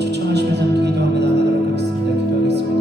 초청하시면서 함께 기도하며 나가도록 하겠습니다. 기도하겠습니다.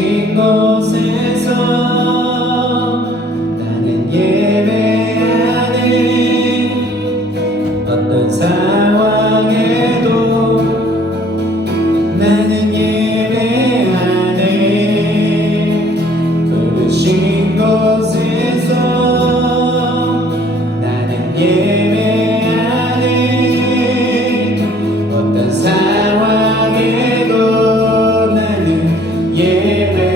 부르신 곳에서 나는 예배하네. 어떤 상황에도 나는 예배하네. 부르신 곳에서 나는 예배하네. 어떤 상황에도 나는 예배하네.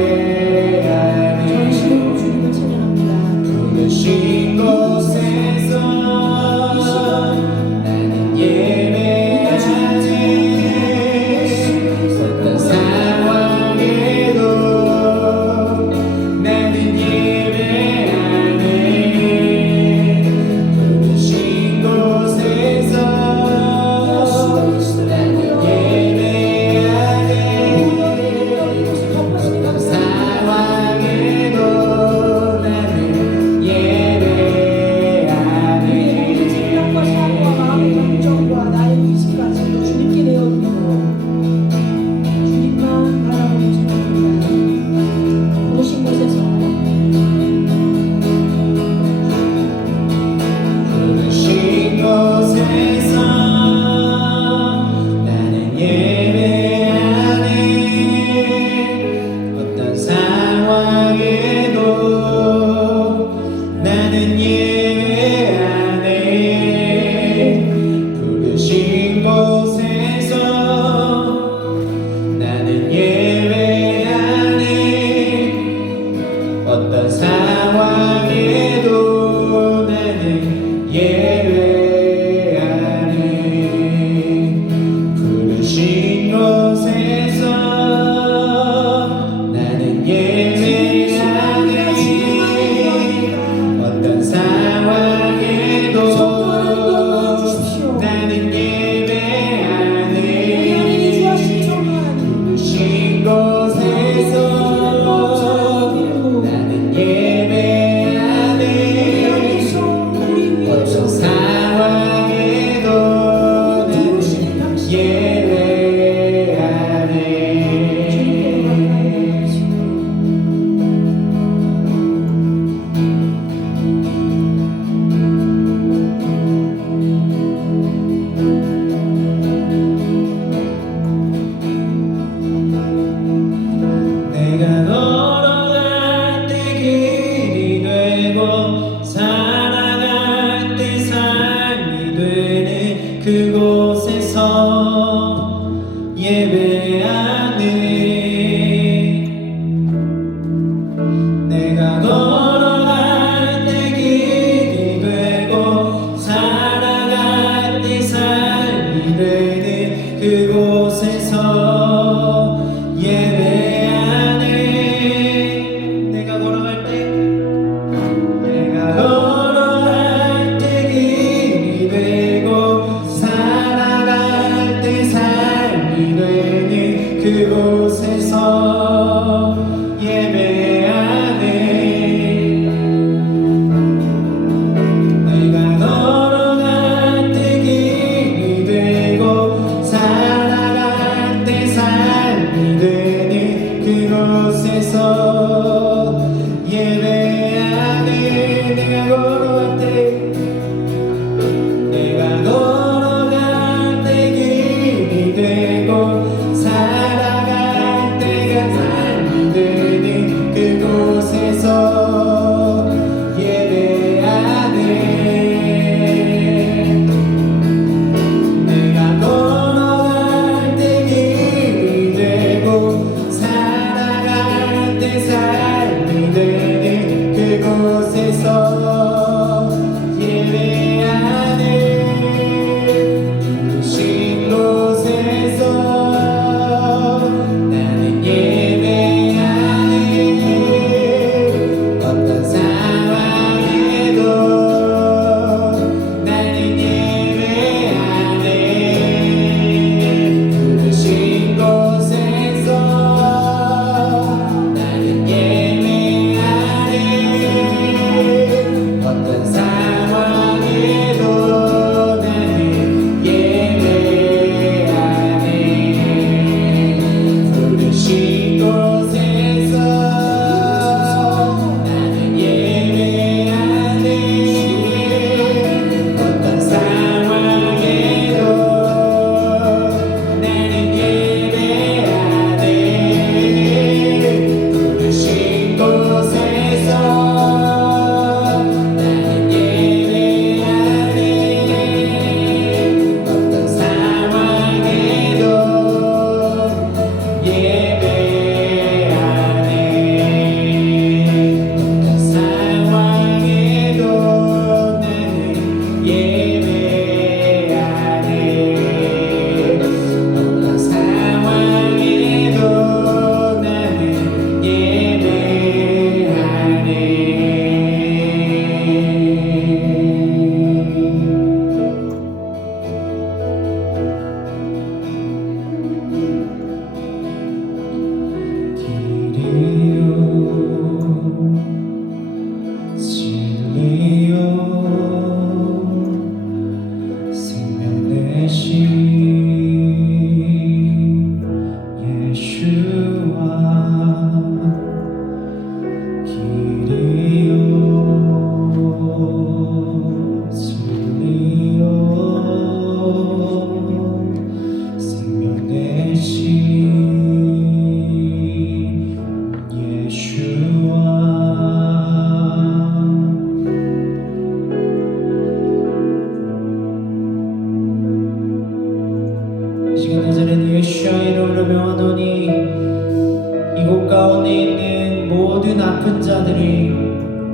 모든 아픈 자들이,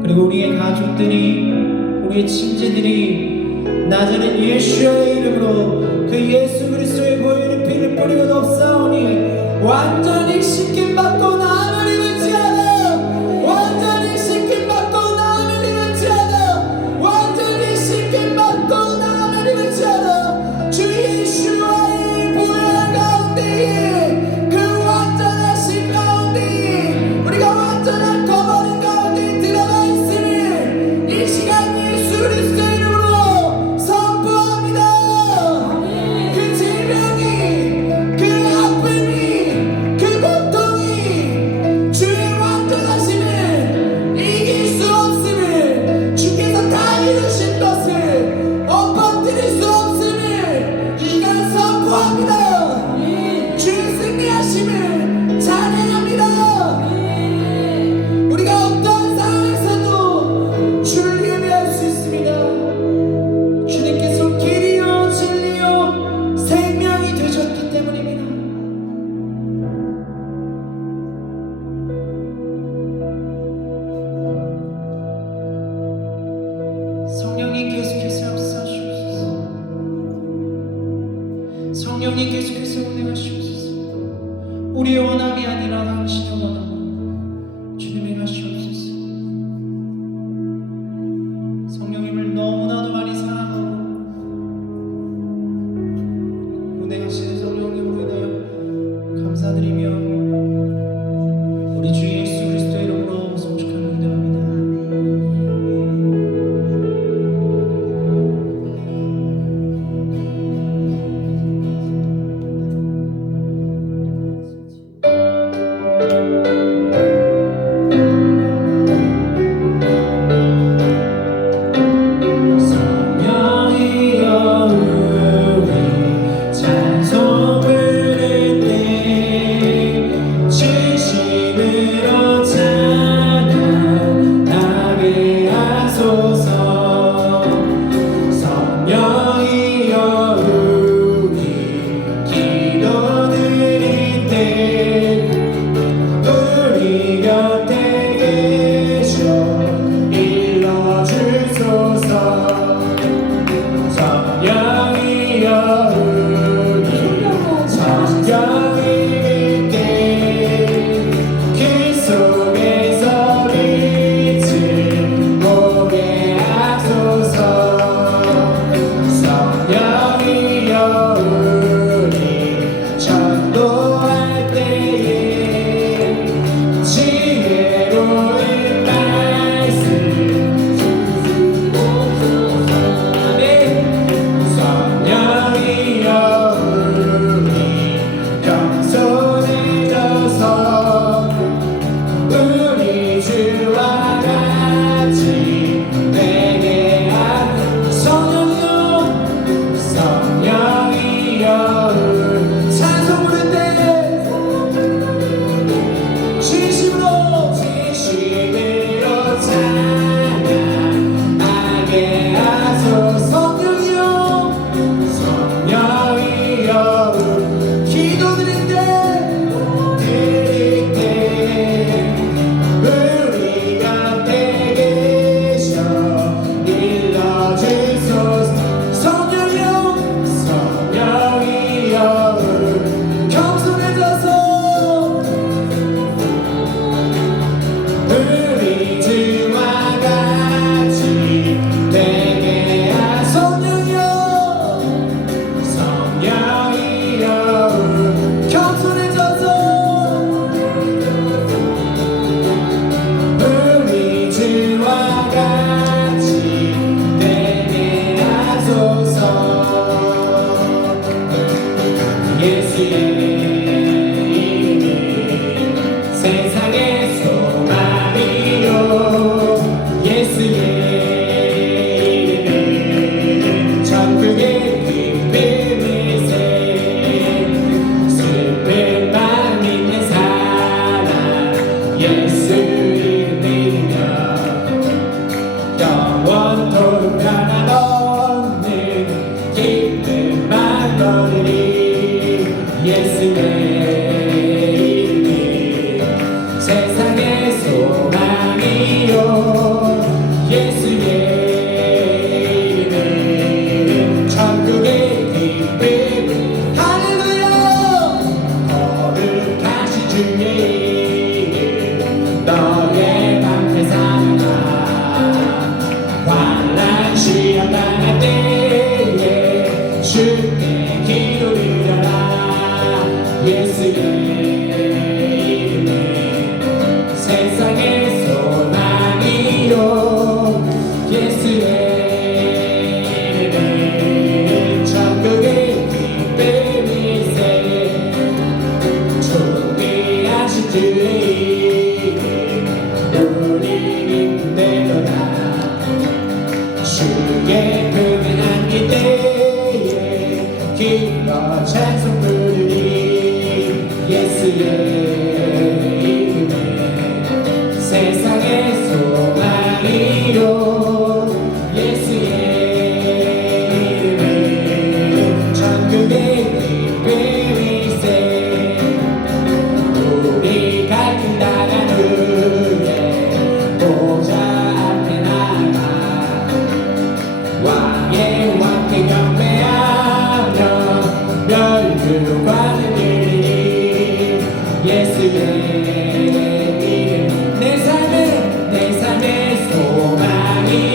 그리고 우리의 가족들이, 우리의 친지들이 나자렛 예수의 이름으로 그 예수 그리스도의 보혈의 피를 뿌리고 높사오니 완전히 씻김받고 나음을 입을지어다. 완전히 씻김받고 나음을 입을지어다. 완전히 씻김받고 나음을 입을지어다. 주 예수의 보혈 가운데에, 그 완전하신 가운데에, 우리가 완전한 거버린 가운데 들어가 있음을 이 시간 예수 그리스도의 이름으로 선포합니다. 그 질병이, 그 아픔이, 그 고통이 주의 완전하심을 이길 수 없음을, 주께서 다 이루신 것을 엎어뜨릴 수 없음을 이 시간 선포합니다. 주의 승리하심을 찬양합니다. 우리가 어떤 상황에서도 주를 예배할 수 있습니다. 주님께서 길이요 진리요 생명이 되셨기 때문입니다. 성령님 계속해서 역사하시옵소서. 성령님 계속해서 운행하시옵소서. 우리의 원함이 아니라 당신의 원함으로 주님 행하시옵소서. 성령님을 너무나도 많이 사랑하고 운행하시는 성령님으로 인하여 감사드리며 우리 주 예수 그리스도의 이름으로 송축하며 기도합니다. 세상의 소망이요 예수의 이름을 천국의 위세 우리 갈등 나간 후에 보좌 앞에 나가 왕의 왕께 경배하며 멸류관을 드리니 예수의 이름 내 삶의 소망이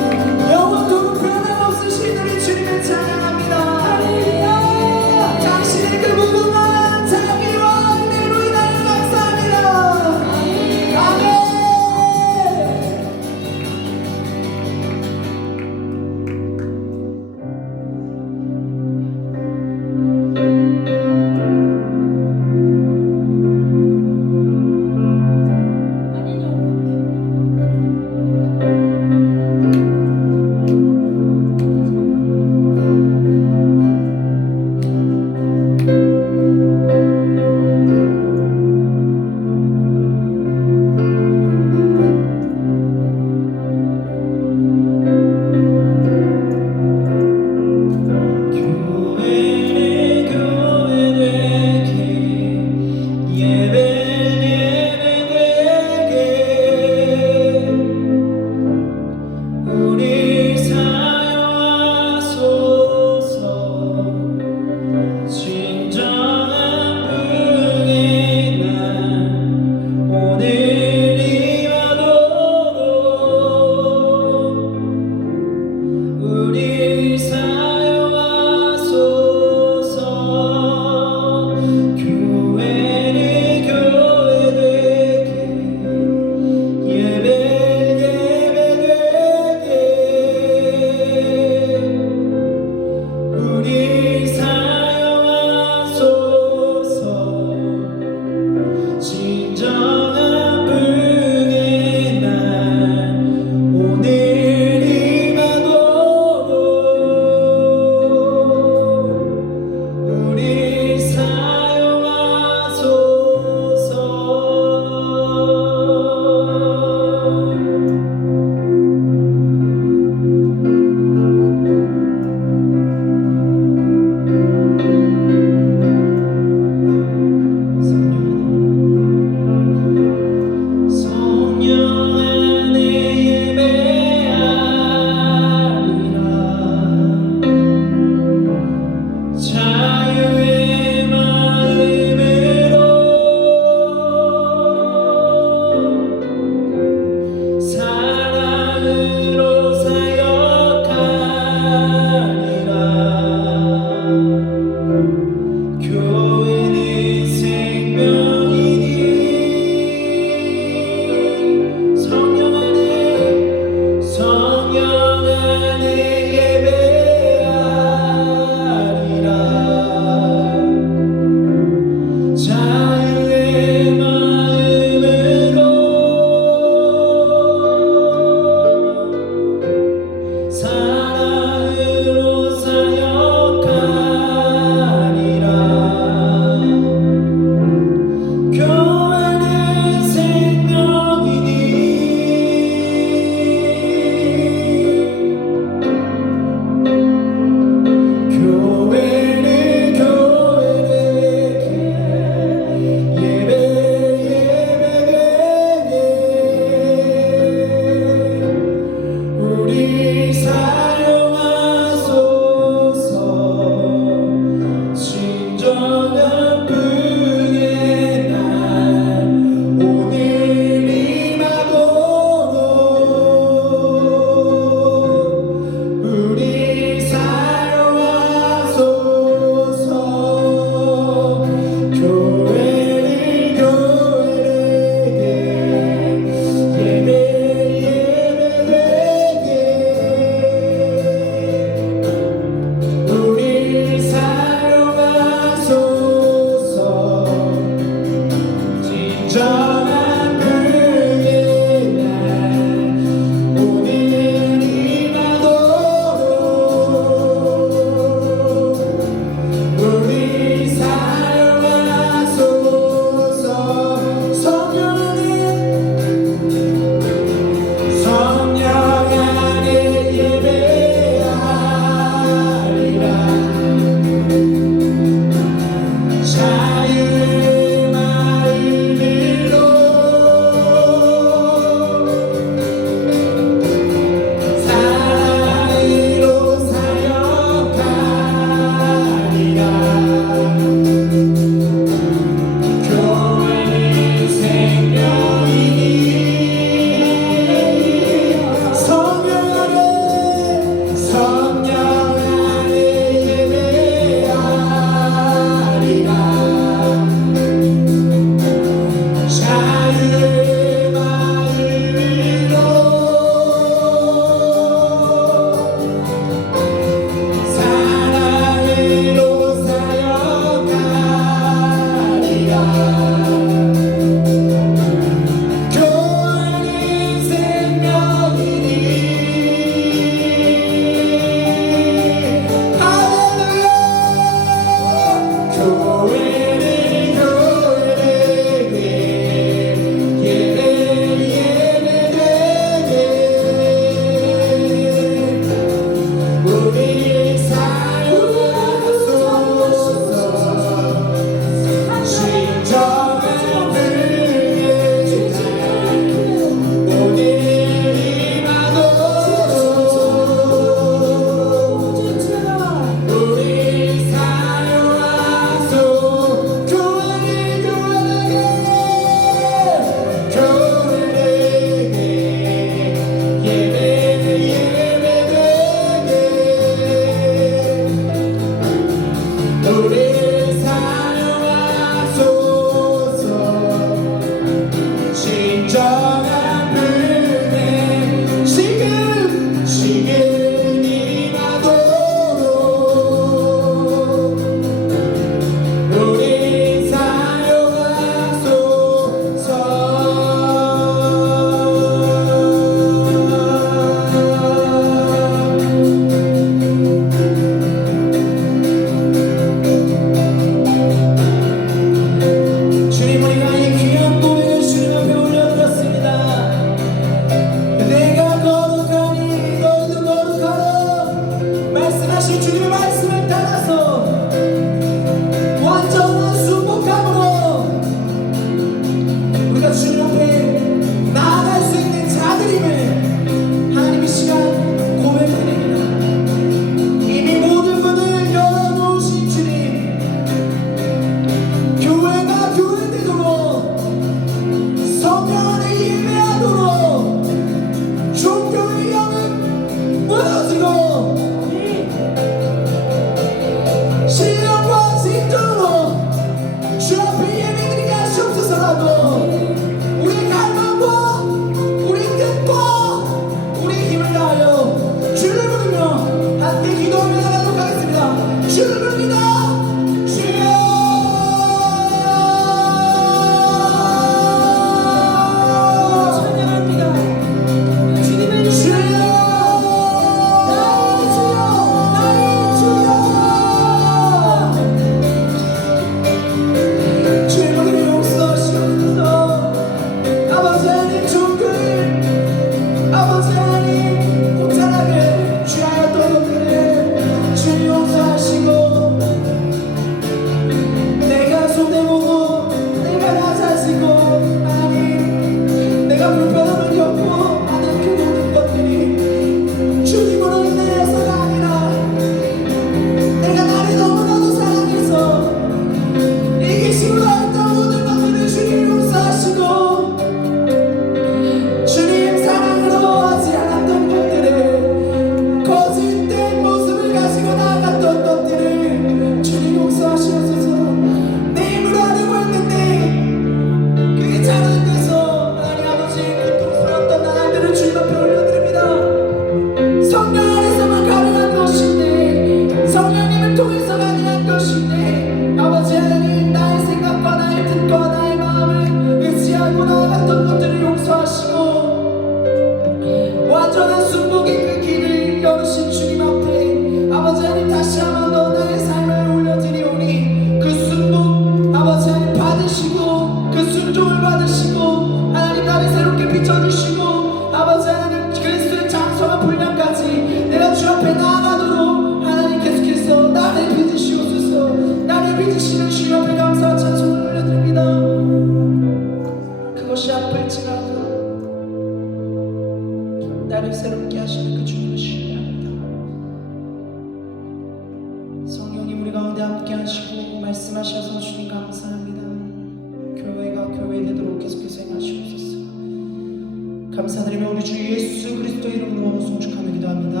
감사드리며 우리 주 예수 그리스도 이름으로 송축하며 기도합니다.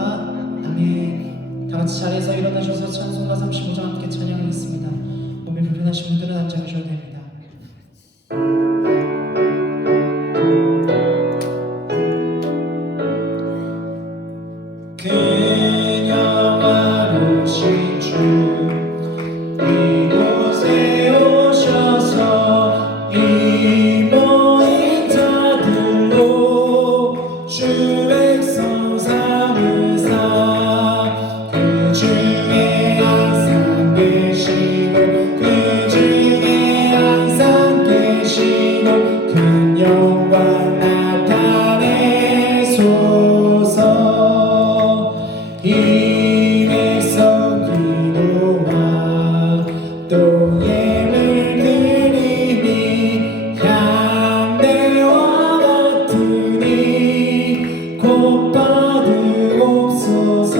아멘. 다 같이 자리에서 일어나셔서 찬송가 35장 함께 찬양하겠습니다. 몸이 불편하신 분들은 앉아 계셔도 됩니다. 그녀와 오신 주 이곳에 오셔서 이 모인 자들로 주 백성 삼으사 그 중에 항상 계시고 그 중에 항상 계시고 큰 영광 나타내소서. 이 백성 기도와 또 예물 드리니 향대와 같으니 곧 받으옵소서.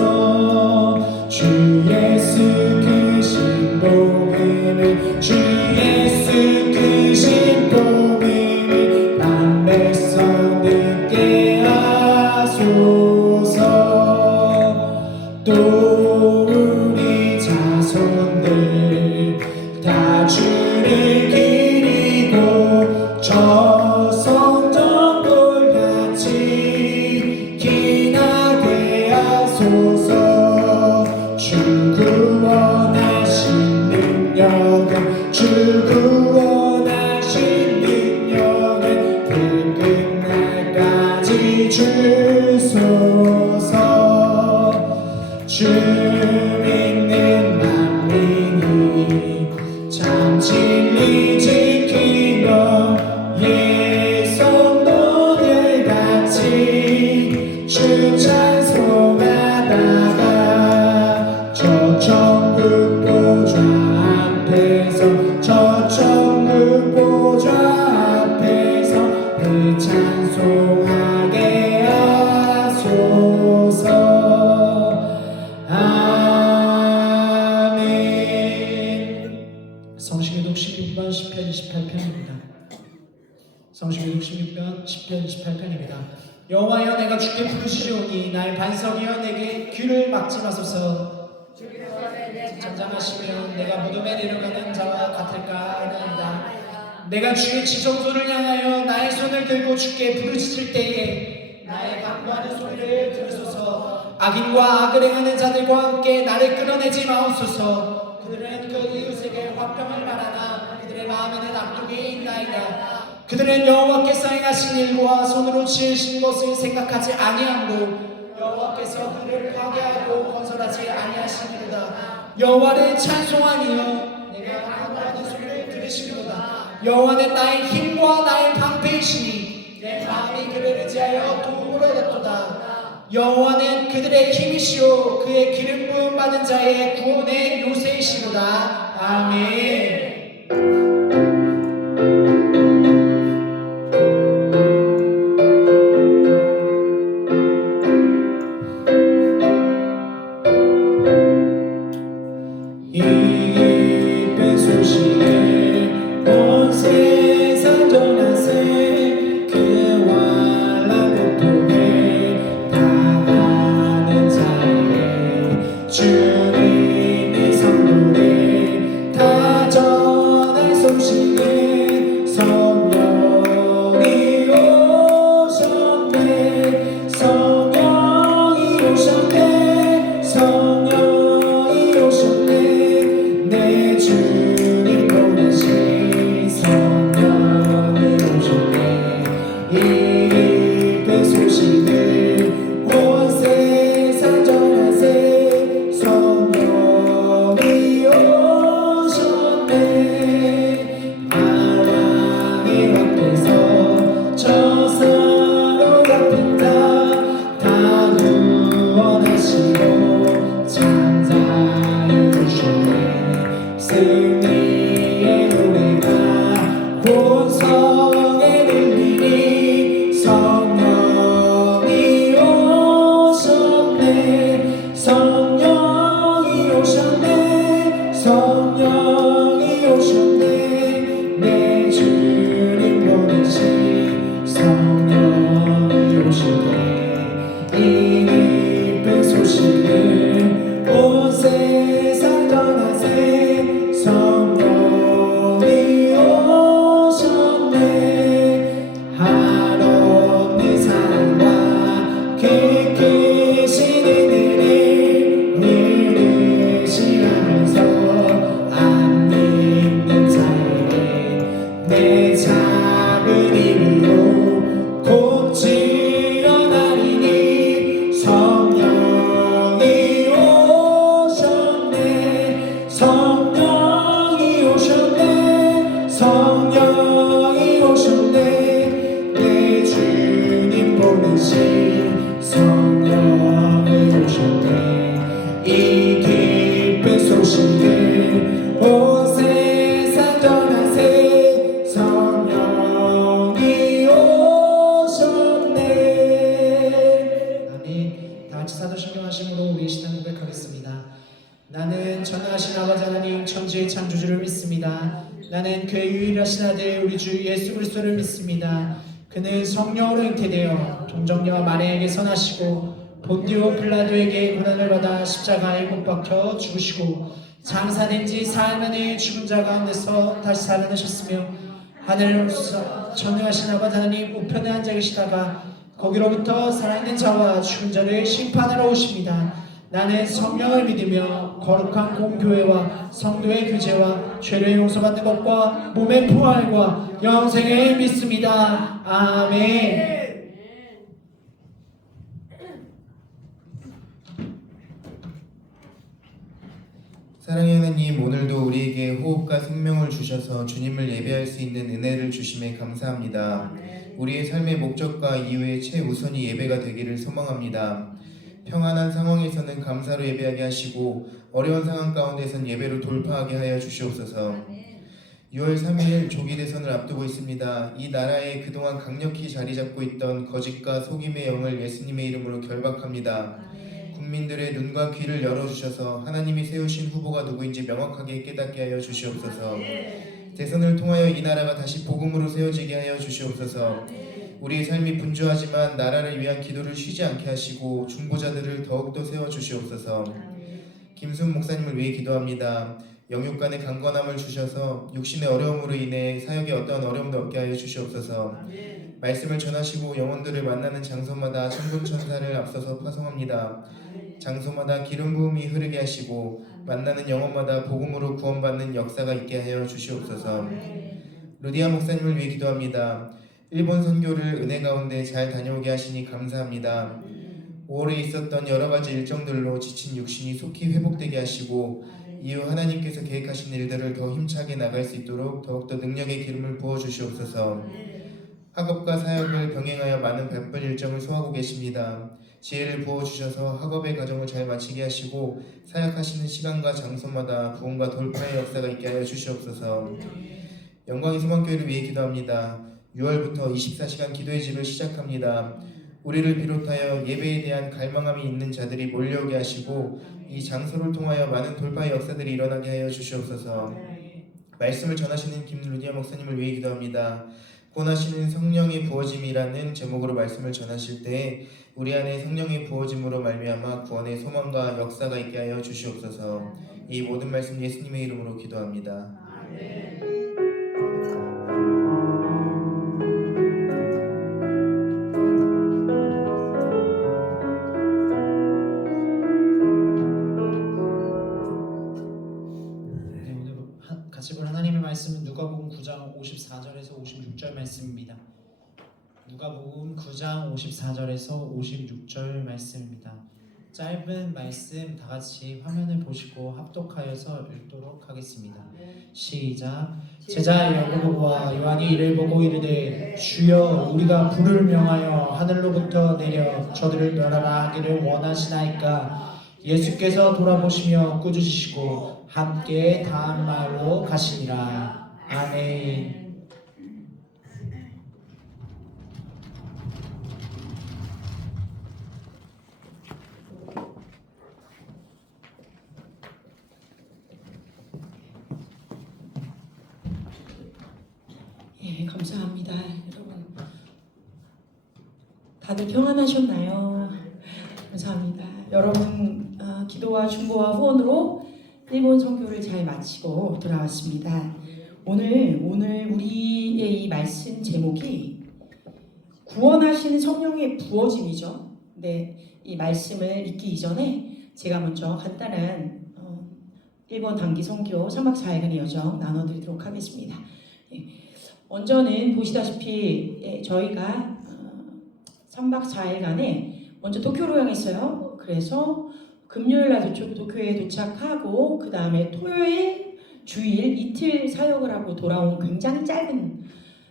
주 예수 그 신복음을 주 예수 그 신복음을 난 백성 듣게 하소서. 또 우리 자손들 다 주를 기리고 저 성전돌같이 기나게 하소서. 주 구원하신 능력은 주 구원하신 능력은 그 끝날까지 주소서. 주 믿는 만민이 참 진리 지키며 예성도들 같이 주 찬송하다가 저 천국 보좌 앞에서 저 천국 보좌 앞에서 그 찬송하게 하소서. 성시기록 16편 10편 28편입니다. 성시기록 16편 10편 28편입니다. 여호와여 내가 주께 부르시오니 나의 반석이여 내게 귀를 막지 마소서. 잠잠하시면 내가 무덤에 내려가는 자와 같을까 하나이다. 내가 주의 지성소를 향하여 나의 손을 들고 주께 부르짖을 때에 나의 간구하는 소리를 들으소서. 악인과 악을 행하는 자들과 함께 나를 끌어내지 마옵소서. 그들은 그 이웃에게 화평을 말하나 그들의 마음에는 악독이 있나이다. 그들은 여호와께서 행하신 일과 손으로 지으신 것을 생각하지 아니하므로 여호와께서 그들을 파괴하고 건설하지 아니하시니로다. 여호와를 찬송하니여 내가 간구하는 소리를 들으시리로다. 여호와는 나의 힘과 나의 방패이시니 내 마음이 그를 의지하여 도움을 얻었도다. 여호와는 그들의 힘이시오 그의 기름 부음 받은 자의 구원의 요새이시로다. 아멘. 이 기쁜 소식을 온 세상 전하세. 그 환난 고통을 당하는 자에게 주 믿는 성도들 다 전할 전능하심으로 우리의 신앙 고백하겠습니다. 나는 전능하신 아버지 하나님 천지의 창조주를 믿습니다. 나는 그의 유일하신 아들 우리 주 예수 그리스도를 믿습니다. 그는 성령으로 잉태되어 동정녀와 마리아에게서 나시고 본디오 빌라도에게 고난을 받아 십자가에 못 박혀 죽으시고 장사된 지 사흘 만에 죽은 자 가운데서 다시 살아나셨으며 하늘을 오르사 전능하신 아버지 하나님 우편에 앉아 계시다가 거기로부터 살아있는 자와 죽은 자를 심판하러 오십니다. 나는 성령을 믿으며 거룩한 공교회와 성도의 교제와 죄를 용서받는 것과 몸의 부활과 영생을 믿습니다. 아멘. 사랑의 하나님, 오늘도 우리에게 호흡과 생명을 주셔서 주님을 예배할 수 있는 은혜를 주심에 감사합니다. 우리의 삶의 목적과 이유의 최우선이 예배가 되기를 소망합니다. 평안한 상황에서는 감사로 예배하게 하시고 어려운 상황 가운데선 예배로 돌파하게 하여 주시옵소서. 6월 3일 조기 대선을 앞두고 있습니다. 이 나라에 그동안 강력히 자리 잡고 있던 거짓과 속임의 영을 예수님의 이름으로 결박합니다. 국민들의 눈과 귀를 열어주셔서 하나님이 세우신 후보가 누구인지 명확하게 깨닫게 하여 주시옵소서. 대선을 통하여 이 나라가 다시 복음으로 세워지게 하여 주시옵소서. 우리의 삶이 분주하지만 나라를 위한 기도를 쉬지 않게 하시고 중보자들을 더욱더 세워주시옵소서. 김순 목사님을 위해 기도합니다. 영육 간의 강건함을 주셔서 육신의 어려움으로 인해 사역에 어떠한 어려움도 없게 하여 주시옵소서. 말씀을 전하시고 영혼들을 만나는 장소마다 천군천사를 앞서서 파송합니다. 장소마다 기름 부음이 흐르게 하시고 만나는 영혼마다 복음으로 구원받는 역사가 있게 하여 주시옵소서. 루디아 목사님을 위해 기도합니다. 일본 선교를 은혜 가운데 잘 다녀오게 하시니 감사합니다. 5월에 있었던 여러 가지 일정들로 지친 육신이 속히 회복되게 하시고 이후 하나님께서 계획하신 일들을 더 힘차게 나갈 수 있도록 더욱더 능력의 기름을 부어 주시옵소서. 학업과 사역을 병행하여 많은 바쁜 일정을 소화하고 계십니다. 지혜를 부어주셔서 학업의 과정을 잘 마치게 하시고 사역하시는 시간과 장소마다 부흥과 돌파의 역사가 있게 하여 주시옵소서. 영광의 소망교회를 위해 기도합니다. 6월부터 24시간 기도의 집을 시작합니다. 우리를 비롯하여 예배에 대한 갈망함이 있는 자들이 몰려오게 하시고 이 장소를 통하여 많은 돌파의 역사들이 일어나게 하여 주시옵소서. 말씀을 전하시는 김루디아 목사님을 위해 기도합니다. 구원하시는 성령의 부어짐이라는 제목으로 말씀을 전하실 때 우리 안에 성령의 부어짐으로 말미암아 구원의 소망과 역사가 있게 하여 주시옵소서. 이 모든 말씀 예수님의 이름으로 기도합니다. 같이 볼 하나님의 말씀은 누가복음 9장 54절에서 56절 말씀입니다. 누가복음 9장 54절에서 56절 말씀입니다. 짧은 말씀 다 같이 화면을 보시고 합독하여서 읽도록 하겠습니다. 시작. 제자 야고보와 요한이 이를 보고 이르되 주여 우리가 불을 명하여 하늘로부터 내려 저들을 멸하라 하기를 원하시나이까. 예수께서 돌아보시며 꾸짖으시고 함께 다음 말로 가시니라. 아멘. 예, 감사합니다. 여러분 다들 평안하셨나요? 감사합니다. 여러분 기도와 중보와 후원으로 일본 선교를 잘 마치고 돌아왔습니다. 오늘 우리의 이 말씀 제목이 구원하시는 성령의 부어짐이죠. 네, 이 말씀을 읽기 이전에 제가 먼저 간단한 일본 단기 선교 3박 4일간의 여정 나눠드리도록 하겠습니다. 예, 먼저는 보시다시피 저희가 3박 4일간에 먼저 도쿄로 향했어요. 그래서 금요일날 도쿄에 도착하고 그 다음에 토요일, 주일 이틀 사역을 하고 돌아온 굉장히 짧은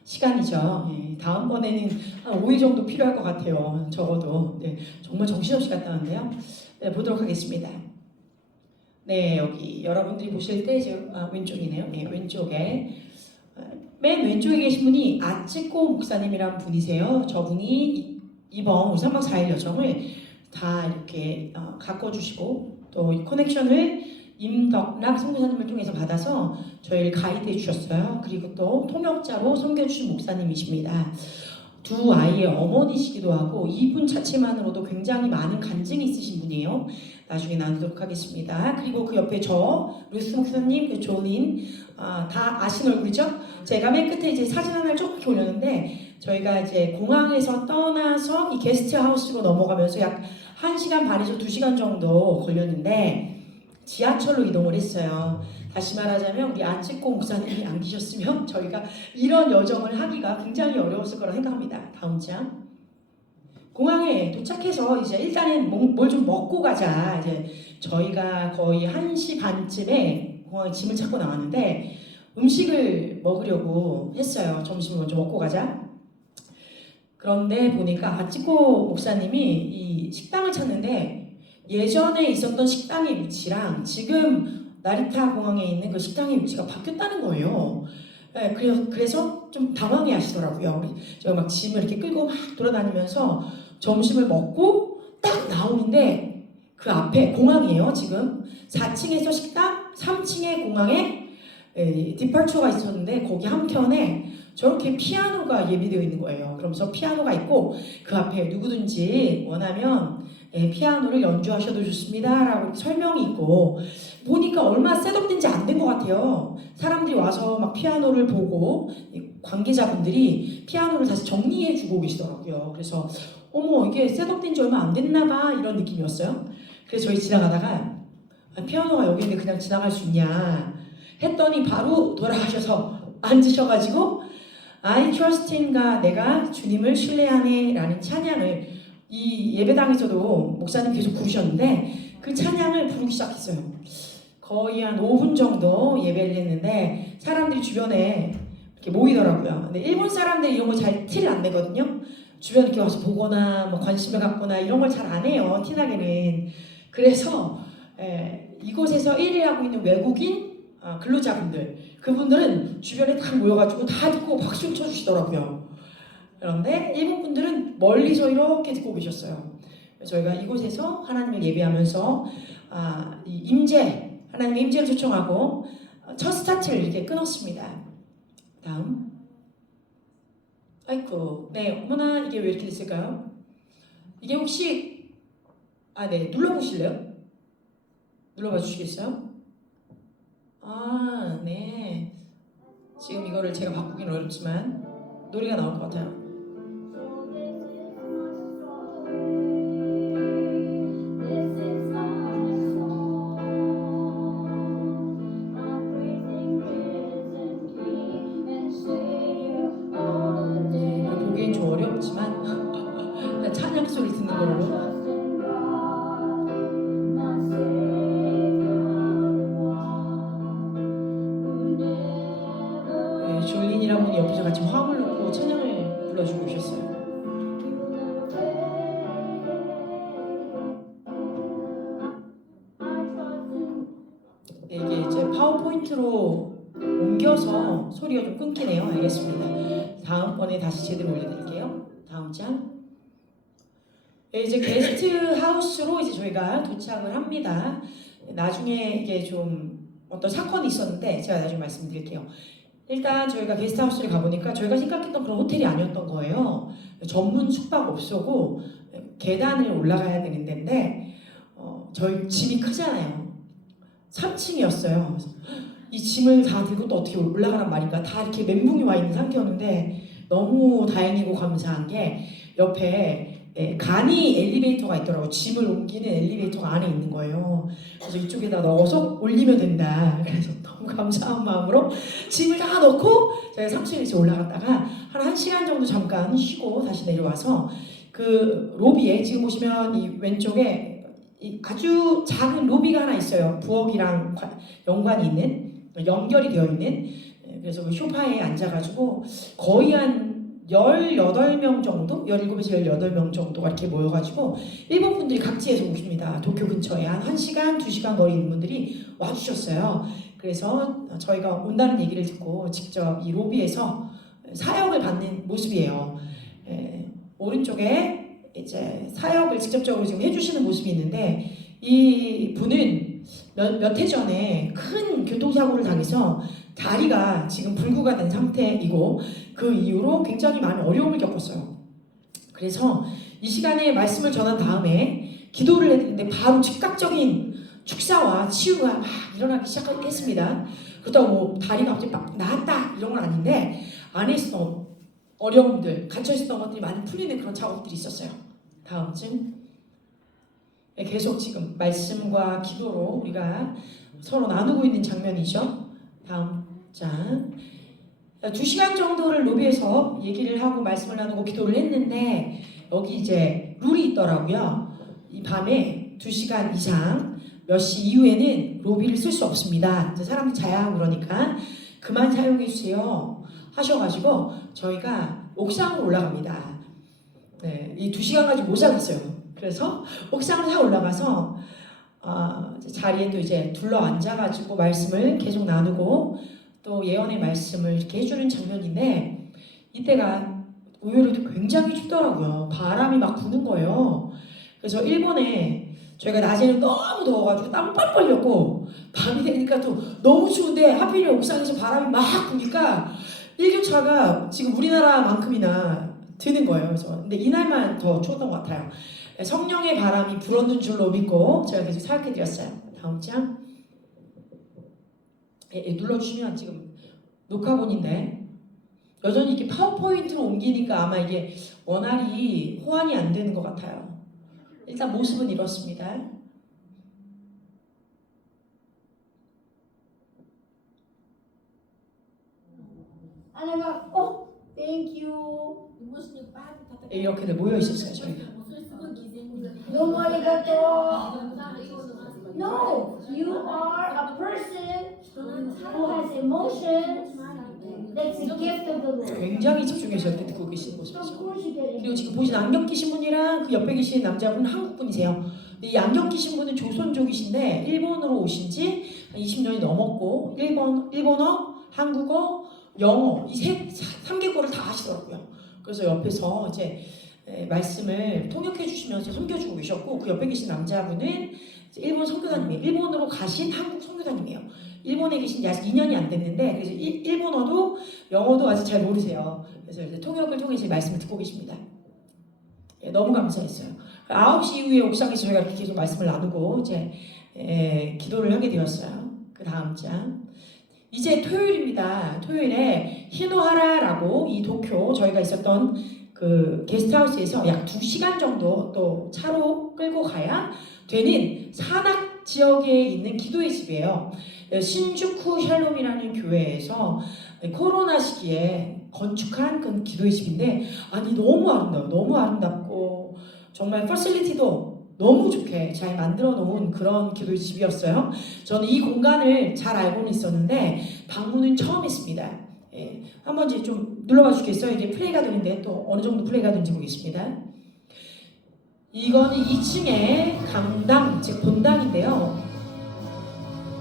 시간이죠. 예, 다음번에는 한 5일 정도 필요할 것 같아요. 적어도. 네, 정말 정신없이 갔다 왔는데요. 네, 보도록 하겠습니다. 네, 여기 여러분들이 보실 때 왼쪽이네요. 네, 왼쪽에 맨 왼쪽에 계신 분이 아츠코 목사님이란 분이세요. 저분이 이번 3박 4일 여정을 다 이렇게 가꿔주시고 또 이 커넥션을 임덕락 선교사님을 통해서 받아서 저희를 가이드해 주셨어요. 그리고 또 통역자로 섬겨주신 목사님이십니다. 두 아이의 어머니시기도 하고 이분 자체만으로도 굉장히 많은 간증이 있으신 분이에요. 나중에 나누도록 하겠습니다. 그리고 그 옆에 저 루스 목사님, 그 졸린 다 아신 얼굴이죠? 제가 맨 끝에 이제 사진 하나를 조금 올렸는데 저희가 이제 공항에서 떠나서 이 게스트 하우스로 넘어가면서 약 1시간 반에서 2시간 정도 걸렸는데 지하철로 이동을 했어요. 다시 말하자면 우리 안찍고 목사님이 안 계셨으면 저희가 이런 여정을 하기가 굉장히 어려웠을 거라 생각합니다. 다음 장. 공항에 도착해서 이제 일단은 뭘 좀 먹고 가자. 이제 저희가 거의 1시 반쯤에 공항에 짐을 찾고 나왔는데 음식을 먹으려고 했어요. 점심을 먼저 먹고 가자. 그런데 보니까 아찌코 목사님이 이 식당을 찾는데 예전에 있었던 식당의 위치랑 지금 나리타 공항에 있는 그 식당의 위치가 바뀌었다는 거예요. 네, 그래서 좀 당황해 하시더라고요. 제가 막 짐을 이렇게 끌고 막 돌아다니면서 점심을 먹고 딱 나오는데 그 앞에 공항이에요. 지금 4층에서 식당, 3층에 공항에 디파처가 있었는데 거기 한켠에 저렇게 피아노가 예비되어 있는 거예요. 그러면서 피아노가 있고 그 앞에 누구든지 원하면 피아노를 연주하셔도 좋습니다 라고 설명이 있고 보니까 얼마나 셋업된지 안 된 것 같아요. 사람들이 와서 막 피아노를 보고 관계자분들이 피아노를 다시 정리해 주고 계시더라고요. 그래서 어머 이게 셋업된 지 얼마 안 됐나 봐 이런 느낌이었어요. 그래서 저희 지나가다가 피아노가 여기 있는데 그냥 지나갈 수 있냐 했더니 바로 돌아가셔서 앉으셔가지고 I trust in가 내가 주님을 신뢰하네 라는 찬양을 이 예배당에서도 목사님 계속 부르셨는데 그 찬양을 부르기 시작했어요. 거의 한 5분 정도 예배를 했는데 사람들이 주변에 이렇게 모이더라고요. 근데 일본 사람들이 이런 거 잘 티를 안 내거든요. 주변에 이렇게 와서 보거나 뭐 관심을 갖거나 이런 걸 잘 안 해요. 티나게는. 그래서 이곳에서 일하고 있는 외국인 근로자분들 그분들은 주변에 다 모여가지고 다 듣고 박수를 쳐주시더라고요. 그런데 일본 분들은 멀리서 이렇게 듣고 계셨어요. 저희가 이곳에서 하나님을 예배하면서 이 임재, 하나님의 임재를 초청하고 첫 스타트를 이렇게 끊었습니다. 다음. 아이쿠, 네, 어머나 이게 왜 이렇게 됐을까요? 이게 혹시 네, 눌러보실래요? 눌러봐 주시겠어요? 네. 지금 이거를 제가 바꾸기는 어렵지만 노래가 나올 것 같아요. 보기엔 좀 어렵지만 찬양 소리 듣는 걸로. 졸린이라는 분이 옆에서 같이 화음을 넣고 찬양을 불러주고 오셨어요. 이게 이제 파워포인트로 옮겨서 소리가 좀 끊기네요. 알겠습니다. 다음번에 다시 제대로 올려드릴게요. 다음 장. 이제 게스트 하우스로 이제 저희가 도착을 합니다. 나중에 이게 좀 어떤 사건이 있었는데 제가 나중에 말씀드릴게요. 일단 저희가 게스트하우스를 가보니까 저희가 생각했던 그런 호텔이 아니었던 거예요. 전문 숙박업소고 계단을 올라가야 되는 데인데 저희 집이 크잖아요. 3층이었어요. 이 짐을 다 들고 또 어떻게 올라가란 말인가 다 이렇게 멘붕이 와 있는 상태였는데 너무 다행이고 감사한 게 옆에 간이 엘리베이터가 있더라고요. 짐을 옮기는 엘리베이터가 안에 있는 거예요. 그래서 이쪽에다 넣어서 올리면 된다. 그래서 너무 감사한 마음으로 짐을 다 넣고 제가 3층에 올라갔다가 한 1시간 정도 잠깐 쉬고 다시 내려와서 그 로비에 지금 보시면 이 왼쪽에 이 아주 작은 로비가 하나 있어요. 부엌이랑 연관이 있는 연결이 되어 있는 그래서 그 소파에 앉아가지고 거의 한 18명 정도? 17에서 18명 정도가 이렇게 모여가지고 일본 분들이 각지에서 오십니다. 도쿄 근처에 한 1시간, 2시간 거리 있는 분들이 와주셨어요. 그래서 저희가 온다는 얘기를 듣고 직접 이 로비에서 사역을 받는 모습이에요. 오른쪽에 이제 사역을 직접적으로 지금 해주시는 모습이 있는데 이 분은 몇 해 전에 큰 교통사고를 당해서 다리가 지금 불구가 된 상태이고 그 이후로 굉장히 많은 어려움을 겪었어요. 그래서 이 시간에 말씀을 전한 다음에 기도를 했는데 바로 즉각적인 축사와 치유가 막 일어나기 시작했습니다. 그렇다고 뭐 다리가 갑자기 막 나았다 이런 건 아닌데 안에 있었던 어려움들, 갇혀 있었던 것들이 많이 풀리는 그런 작업들이 있었어요. 다음 쯤 계속 지금 말씀과 기도로 우리가 서로 나누고 있는 장면이죠. 다음 장 2시간 정도를 로비에서 얘기를 하고 말씀을 나누고 기도를 했는데 여기 이제 룰이 있더라고요. 이 밤에 2시간 이상 몇 시 이후에는 로비를 쓸 수 없습니다. 이제 사람들이 자야 하고 그러니까 그만 사용해 주세요 하셔가지고 저희가 옥상으로 올라갑니다. 네, 이 2시간까지 못 사겠어요. 그래서 옥상을 다 올라가서 자리에 또 이제 둘러 앉아가지고 말씀을 계속 나누고 또 예언의 말씀을 이렇게 해주는 장면인데 이때가 의외로 굉장히 춥더라고요. 바람이 막 부는 거예요. 그래서 일본에 저희가 낮에는 너무 더워가지고 땀 뻘뻘 흘렸고 밤이 되니까 또 너무 추운데 하필 옥상에서 바람이 막 부니까 일교차가 지금 우리나라만큼이나 드는 거예요. 그래서 근데 이날만 더 추웠던 것 같아요. 성령의 바람이 불었는 줄로 믿고 제가 계속 사역해드렸어요. 다음 장 눌러주시면 지금 녹화본인데 여전히 이렇게 파워포인트로 옮기니까 아마 이게 원활히 호환이 안 되는 것 같아요. 일단 모습은 이렇습니다. 내가 thank you. 이렇게들 모여 있었어요 저희가. 너무 아리가또. No, you are a person who has emotions. That's a gift of the Lord. 굉장히 집중해서 이렇게 듣고 계시는 So of 모습이죠. course you get it. 그리고 지금 보신 안경 끼신 분이랑 그 옆에 계신 남자분은 한국 분이세요. 이 안경 끼신 분은 조선족이신데 일본으로 오신 지 20년이 넘었고 일본어, 한국어, 영어 이 3개국어를 다 하시더라고요. 그래서 옆에서 이제 말씀을 통역해 주시면서 섬겨주고 계셨고 그 옆에 계신 남자분은 일본 선교사님이에요. 일본으로 가신 한국 선교사님이에요. 일본에 계신 지 아직 2년이 안 됐는데 그래서 일본어도 영어도 아직 잘 모르세요. 그래서 이제 통역을 통해서 말씀을 듣고 계십니다. 너무 감사했어요. 9시 이후에 옥상에서 저희가 이렇게 계속 말씀을 나누고 이제 기도를 하게 되었어요. 그 다음 장 이제 토요일입니다. 토요일에 히노하라라고 이 도쿄 저희가 있었던 그 게스트하우스에서 약 2시간 정도 또 차로 끌고 가야 되는 산악 지역에 있는 기도의 집이에요. 신주쿠 샬롬이라는 교회에서 코로나 시기에 건축한 그 기도의 집인데 아니 너무 아름다워요. 너무 아름답고 정말 퍼실리티도 너무 좋게 잘 만들어 놓은 그런 기도의 집이었어요. 저는 이 공간을 잘 알고는 있었는데 방문은 처음 했습니다. 한번 이제 좀 눌러봐 주겠어요? 이게 플레이가 되는데 또 어느 정도 플레이가 되는지 보겠습니다. 이거는 2층의 강당, 즉 본당인데요.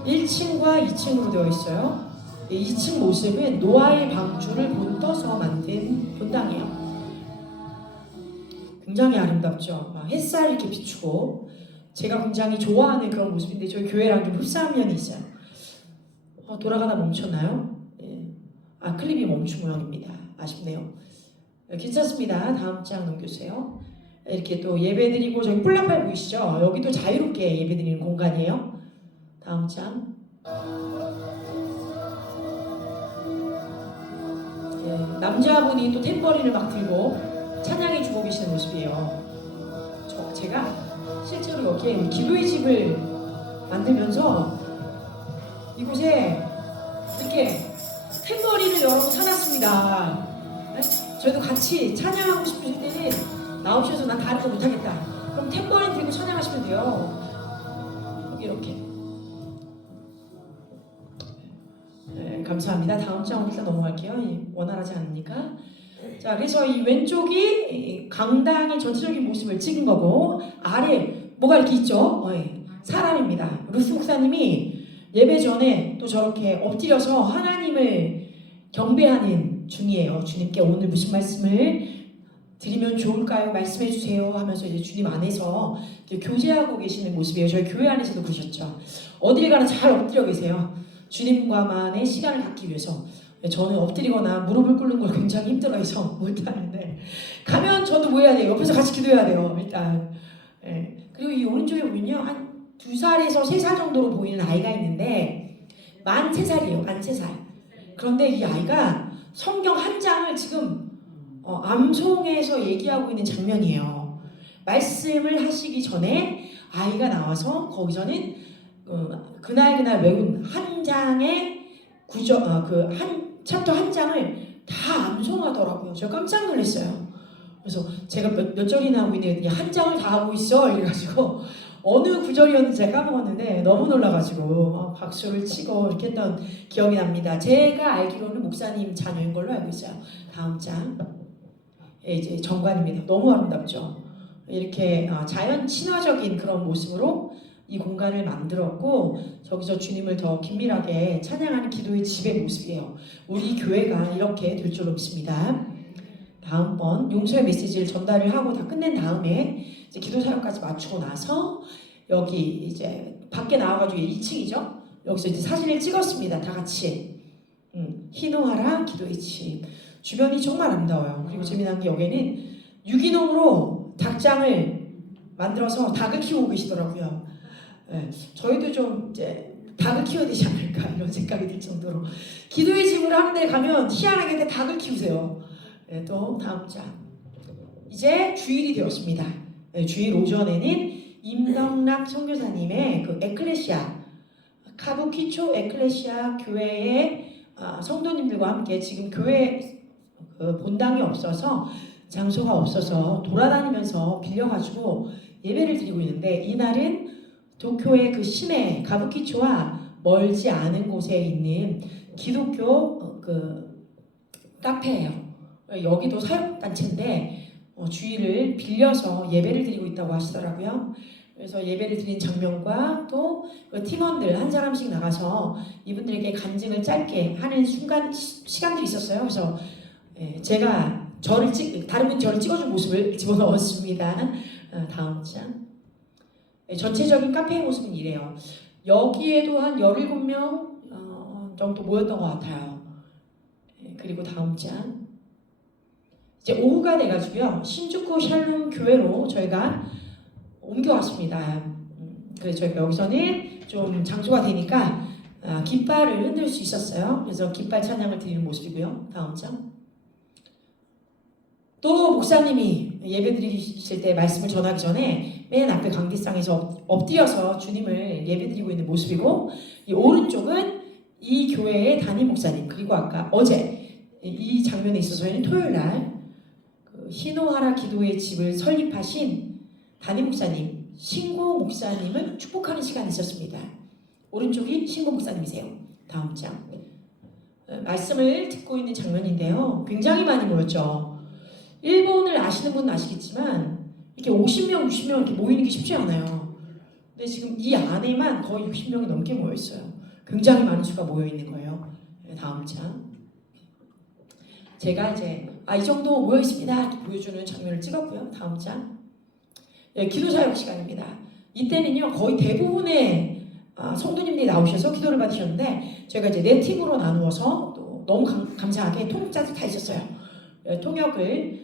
1층과 2층으로 되어 있어요. 2층 모습은 노아의 방주를 본떠서 만든 본당이에요. 굉장히 아름답죠. 막 햇살 이렇게 비추고 제가 굉장히 좋아하는 그런 모습인데 저희 교회랑 좀 흡사한 면이 있어요. 돌아가다 멈췄나요? 클립이 멈춘 모양입니다. 아쉽네요. 괜찮습니다. 다음 장 넘겨주세요. 이렇게 또 예배드리고 저기 뿔나팔 보이시죠? 여기도 자유롭게 예배드리는 공간이에요. 다음 장. 남자분이 또 탬버린을 막 들고 찬양해 주고 계시는 모습이에요. 제가 실제로 여기에 기도의 집을 만들면서 이곳에 이렇게 탬버린을 여러 번 사놨습니다. 저희도 같이 찬양하고 싶으실 때는 나오셔서 난 다른 거 못하겠다. 그럼 탬버린 들고 찬양하시면 돼요. 여기 이렇게. 감사합니다. 다음 장으로 일단 넘어갈게요. 원활하지 않으니까. 자, 그래서 이 왼쪽이 강당의 전체적인 모습을 찍은 거고 아래 뭐가 이렇게 있죠? 사람입니다. 루스 목사님이 예배 전에 또 저렇게 엎드려서 하나님을 경배하는 중이에요. 주님께 오늘 무슨 말씀을 드리면 좋을까요? 말씀해 주세요 하면서 이제 주님 안에서 이렇게 교제하고 계시는 모습이에요. 저희 교회 안에서도 그러셨죠. 어딜 가나 잘 엎드려 계세요. 주님과만의 시간을 갖기 위해서. 저는 엎드리거나 무릎을 꿇는 걸 굉장히 힘들어해서 못하는데 가면 저도 뭐 해야 돼요? 옆에서 같이 기도해야 돼요. 일단. 예. 그리고 이 오른쪽에 보면요. 한 2살에서 3살 정도로 보이는 아이가 있는데 만 3살이에요. 만 3살. 그런데 이 아이가 성경 한 장을 지금 암송해서 얘기하고 있는 장면이에요. 말씀을 하시기 전에 아이가 나와서 거기서는 그날 외운 한 장의 한 챕터 한 장을 다 암송하더라고요. 제가 깜짝 놀랐어요. 그래서 제가 몇 절이나 하고 있는데 한 장을 다 하고 있어 이래가지고 어느 구절이었는지 제가 까먹었는데 너무 놀라가지고 박수를 치고 이렇게 했던 기억이 납니다. 제가 알기로는 목사님 자녀인 걸로 알고 있어요. 다음 장 이제 정관입니다. 너무 아름답죠. 이렇게 자연 친화적인 그런 모습으로 이 공간을 만들었고 저기서 주님을 더 긴밀하게 찬양하는 기도의 집의 모습이에요. 우리 교회가 이렇게 될 줄 믿습니다. 다음번 용서의 메시지를 전달을 하고 다 끝낸 다음에 이제 기도 사역까지 마치고 나서 여기 이제 밖에 나와가지고 2층이죠. 여기서 이제 사진을 찍었습니다. 다 같이. 희노하라 기도의 집. 주변이 정말 아름다워요. 그리고 재미난 게 여기는 유기농으로 닭장을 만들어서 닭을 키우고 계시더라고요. 네, 저희도 좀 이제 닭을 키워야 되지 않을까 이런 생각이 들 정도로 기도의 집으로 하는 데 가면 희한하게 닭을 키우세요. 네, 또 다음 장. 이제 주일이 되었습니다. 네, 주일 오전에는 임덕락 선교사님의 그 에클레시아 카부키초 에클레시아 교회의 성도님들과 함께 지금 교회 본당이 없어서 장소가 없어서 돌아다니면서 빌려가지고 예배를 드리고 있는데 이날은 도쿄의 그 시내 가부키초와 멀지 않은 곳에 있는 기독교 그 카페예요. 여기도 사역단체인데 주일을 빌려서 예배를 드리고 있다고 하시더라고요. 그래서 예배를 드린 장면과 또 그 팀원들 한 사람씩 나가서 이분들에게 간증을 짧게 하는 시간들이 있었어요. 그래서 제가 다른 분이 저를 찍어준 모습을 집어넣었습니다. 다음 장. 전체적인 카페의 모습은 이래요. 여기에도 한 17명 정도 모였던 것 같아요. 그리고 다음 장. 이제 오후가 돼가지고요. 신주쿠 샬롬 교회로 저희가 옮겨왔습니다. 그래서 저희가 여기서는 좀 장소가 되니까 깃발을 흔들 수 있었어요. 그래서 깃발 찬양을 드리는 모습이고요. 다음 장. 또 목사님이 예배드리실 때 말씀을 전하기 전에 맨 앞에 강대상에서 엎드려서 주님을 예배드리고 있는 모습이고 이 오른쪽은 이 교회의 담임 목사님 그리고 아까 어제 이 장면에 있어서는 토요일날 그 희노하라 기도의 집을 설립하신 담임 목사님 신고 목사님을 축복하는 시간이 있었습니다. 오른쪽이 신고 목사님이세요. 다음 장. 말씀을 듣고 있는 장면인데요. 굉장히 많이 모였죠. 일본을 아시는 분은 아시겠지만 이렇게 50명, 60명 이렇게 모이는 게 쉽지 않아요. 근데 지금 이 안에만 거의 60명이 넘게 모여 있어요. 굉장히 많은 수가 모여 있는 거예요. 다음 장. 제가 이제 이 정도 모여 있습니다 이렇게 보여주는 장면을 찍었고요. 다음 장. 기도 사역 시간입니다. 이때는요 거의 대부분의 성도님들이 나오셔서 기도를 받으셨는데 저희가 이제 4팀으로 나누어서 또 너무 감사하게 통역자들 다 있었어요. 통역을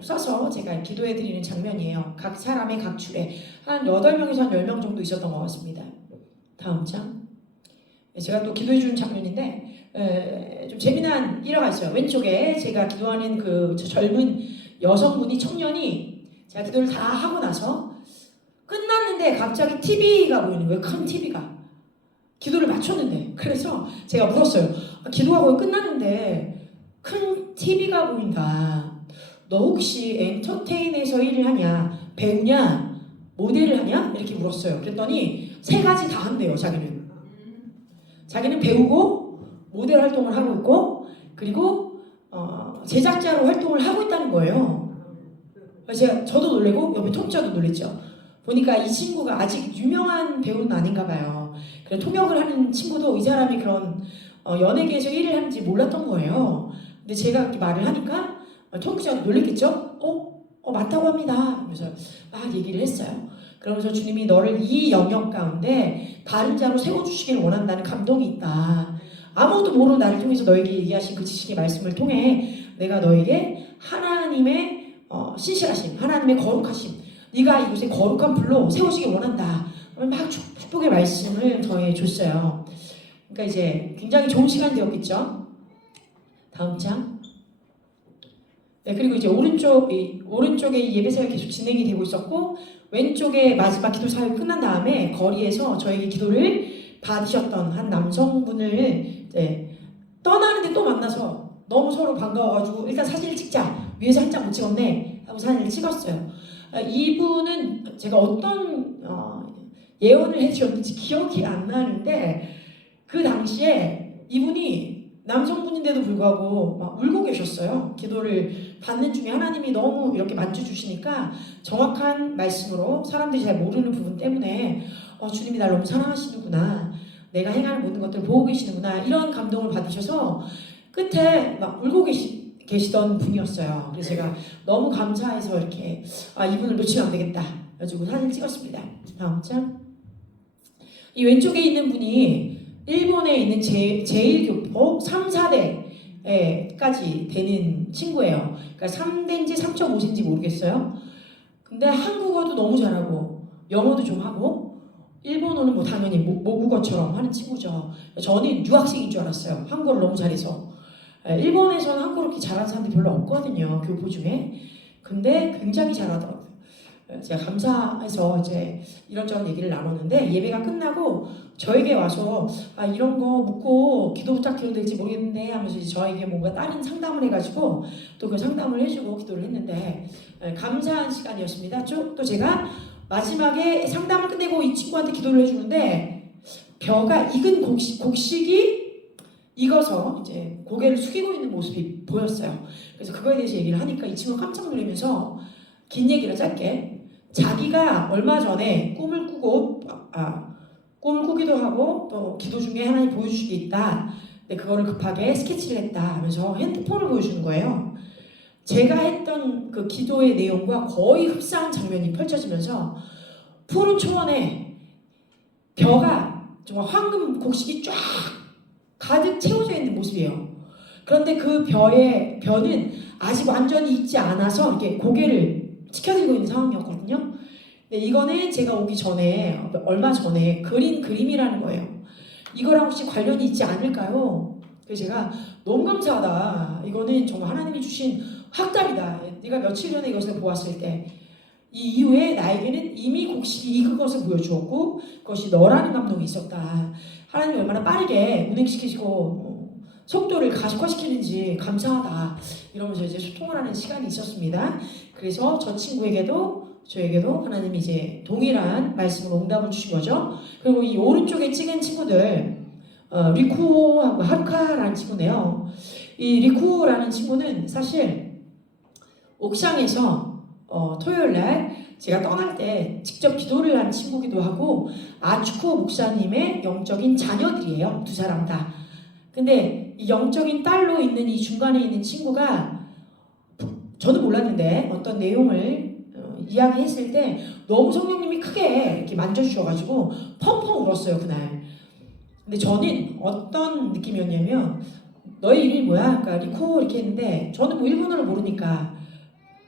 써서 제가 기도해 드리는 장면이에요. 각 사람의 각 줄에 한 8명에서 한 10명 정도 있었던 것 같습니다. 다음 장. 제가 또 기도해 주는 장면인데 좀 재미난 일화가 있어요. 왼쪽에 제가 기도하는 그 젊은 여성분이 청년이 제가 기도를 다 하고 나서 끝났는데 갑자기 TV가 보이는 거예요. 큰 TV가. 기도를 마쳤는데. 그래서 제가 물었어요. 기도하고 끝났는데 큰 TV가 보인다. 너 혹시 엔터테인에서 일을 하냐? 배우냐? 모델을 하냐? 이렇게 물었어요. 그랬더니 3가지 다 한대요. 자기는 배우고 모델 활동을 하고 있고 그리고 제작자로 활동을 하고 있다는 거예요. 저도 놀래고 옆에 통역자도 놀랬죠. 보니까 이 친구가 아직 유명한 배우는 아닌가 봐요. 그래서 통역을 하는 친구도 이 사람이 그런 연예계에서 일을 하는지 몰랐던 거예요. 근데 제가 그렇게 말을 하니까 통역자가 놀랬겠죠? 맞다고 합니다. 그래서 막 얘기를 했어요. 그러면서 주님이 너를 이 영역 가운데 다른 자로 세워주시기를 원한다는 감동이 있다. 아무것도 모르는 나를 통해서 너에게 얘기하신 그 지식의 말씀을 통해 내가 너에게 하나님의 신실하심, 하나님의 거룩하심, 네가 이곳에 거룩한 불로 세우시길 원한다. 막 축복의 말씀을 더해줬어요. 그러니까 이제 굉장히 좋은 시간이 되었겠죠. 다음 장. 네, 그리고 이제 오른쪽에 예배사가 계속 진행이 되고 있었고 왼쪽에 마지막 기도 사역이 끝난 다음에 거리에서 저에게 기도를 받으셨던 한 남성분을 떠나는데 또 만나서 너무 서로 반가워가지고 일단 사진을 찍자. 위에서 한 장 못 찍었네 하고 사진을 찍었어요. 이분은 제가 어떤 예언을 해주셨는지 기억이 안 나는데 그 당시에 이분이 남성분인데도 불구하고 막 울고 계셨어요. 기도를 받는 중에 하나님이 너무 이렇게 만져주시니까 정확한 말씀으로 사람들이 잘 모르는 부분 때문에 주님이 날 너무 사랑하시는구나, 내가 행하는 모든 것들을 보고 계시는구나, 이런 감동을 받으셔서 끝에 막 울고 계시던 분이었어요. 그래서 제가 너무 감사해서 이렇게 이분을 놓치면 안 되겠다 가지고 사진 찍었습니다. 다음 장. 이 왼쪽에 있는 분이 일본에 있는 제1교포 3, 4대까지 되는 친구예요. 그러니까 3대인지 3.5세인지 모르겠어요. 근데 한국어도 너무 잘하고 영어도 좀 하고 일본어는 뭐 당연히 모국어처럼 하는 친구죠. 저는 유학생인 줄 알았어요. 한국어를 너무 잘해서. 일본에서는 한국어를 그렇게 잘하는 사람들이 별로 없거든요. 교포 중에. 근데 굉장히 잘하더라고요. 제가 감사해서 이제 이런저런 얘기를 나눴는데 예배가 끝나고 저에게 와서 이런 거 묻고 기도 부탁해도 될지 모르겠는데 하면서 이제 저에게 뭔가 다른 상담을 해가지고 또 그 상담을 해주고 기도를 했는데 감사한 시간이었습니다. 또 제가 마지막에 상담을 끝내고 이 친구한테 기도를 해주는데 벼가 익은 곡식이 익어서 이제 고개를 숙이고 있는 모습이 보였어요. 그래서 그거에 대해서 얘기를 하니까 이 친구가 깜짝 놀라면서 긴 얘기를 짧게 자기가 얼마 전에 꿈을 꾸기도 하고 또 기도 중에 하나님 보여주신 게 있다. 근데 그거를 급하게 스케치를 했다 하면서 핸드폰을 보여주는 거예요. 제가 했던 그 기도의 내용과 거의 흡사한 장면이 펼쳐지면서 푸른 초원에 벼가 정말 황금 곡식이 쫙 가득 채워져 있는 모습이에요. 그런데 그 벼는 아직 완전히 익지 않아서 이렇게 고개를 지켜들고 있는 상황이었거든요. 근데 이거는 제가 오기 전에 얼마 전에 그린 그림이라는 거예요. 이거랑 혹시 관련이 있지 않을까요? 그래서 제가 너무 감사하다. 이거는 정말 하나님이 주신 확답이다. 네가 며칠 전에 이것을 보았을 때 이 이후에 나에게는 이미 곡식이 익은 것을 보여주었고 그것이 너라는 감동이 있었다. 하나님이 얼마나 빠르게 운행시키시고 속도를 가속화시키는지 감사하다. 이러면서 이제 소통을 하는 시간이 있었습니다. 그래서 저 친구에게도 저에게도 하나님이 이제 동일한 말씀으로 응답을 주신 거죠. 그리고 이 오른쪽에 찍은 친구들 리쿠하고 하루카라는 친구네요. 이 리쿠라는 친구는 사실 옥상에서 토요일날 제가 떠날 때 직접 기도를 한 친구기도 하고 아츠코 목사님의 영적인 자녀들이에요. 두 사람 다. 근데 이 영적인 딸로 있는 이 중간에 있는 친구가 저는 몰랐는데 어떤 내용을 이야기했을 때 너무 성령님이 크게 이렇게 만져주셔가지고 펑펑 울었어요 그날. 근데 저는 어떤 느낌이었냐면 너의 이름이 뭐야? 그러니까 리코 이렇게 했는데 저는 뭐 일본어를 모르니까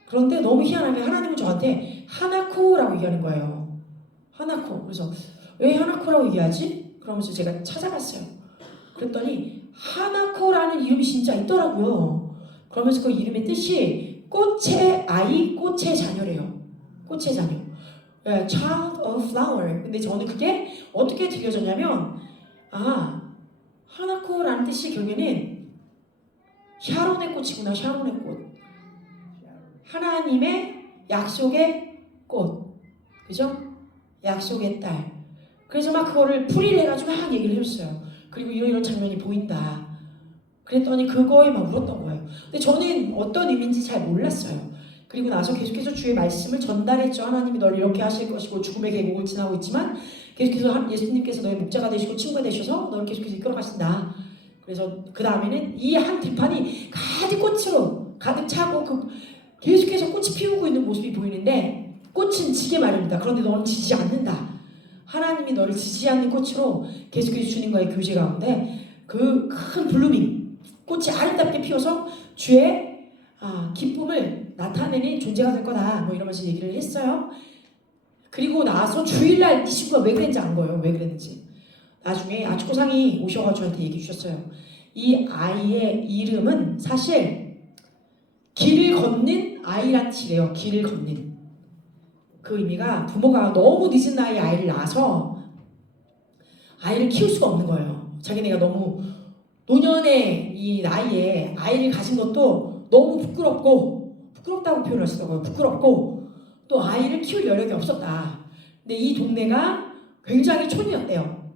그런데 너무 희한하게 하나님은 저한테 하나코라고 얘기하는 거예요. 하나코. 그래서 왜 하나코라고 얘기하지? 그러면서 제가 찾아봤어요. 그랬더니 하나코라는 이름이 진짜 있더라고요. 그러면서 그 이름의 뜻이 꽃의 아이, 꽃의 자녀래요. 꽃의 자녀. Child of flower. 근데 저는 그게 어떻게 들려졌냐면 하나코라는 뜻이 결국에는 샤론의 꽃이구나. 샤론의 꽃. 하나님의 약속의 꽃. 그죠? 약속의 딸. 그래서 막 그거를 풀이를 해가지고 막 얘기를 해줬어요. 그리고 이런 장면이 보인다. 그랬더니 그거에 막 울었던 거예요. 근데 저는 어떤 의미인지 잘 몰랐어요. 그리고 나서 계속해서 주의 말씀을 전달했죠. 하나님이 널 이렇게 하실 것이고 죽음의 계곡을 지나고 있지만 계속해서 예수님께서 너의 목자가 되시고 친구가 되셔서 너를 계속해서 이끌어 가신다. 그래서 그 다음에는 이 한 들판이 가득 꽃으로 가득 차고 계속해서 꽃이 피우고 있는 모습이 보이는데 꽃은 지게 마련이다. 그런데 너는 지지 않는다. 하나님이 너를 지지 않는 꽃으로 계속해서 주님과의 교제 가운데 그 큰 블루밍 꽃이 아름답게 피어서 주의 기쁨을 나타내는 존재가 될 거다. 뭐 이러면서 얘기를 했어요. 그리고 나서 주일날 이 친구가 왜 그랬는지 안 거예요. 왜 그랬는지. 나중에 아치코상이 오셔가지고 저한테 얘기해 주셨어요. 이 아이의 이름은 사실 길을 걷는 아이란 뜻이래요. 길을 걷는. 그 의미가 부모가 너무 늦은 나이에 아이를 낳아서 아이를 키울 수가 없는 거예요. 자기네가 너무 노년의 이 나이에 아이를 가진 것도 너무 부끄럽다고 표현하시더라고요. 부끄럽고 또 아이를 키울 여력이 없었다. 근데 이 동네가 굉장히 촌이었대요.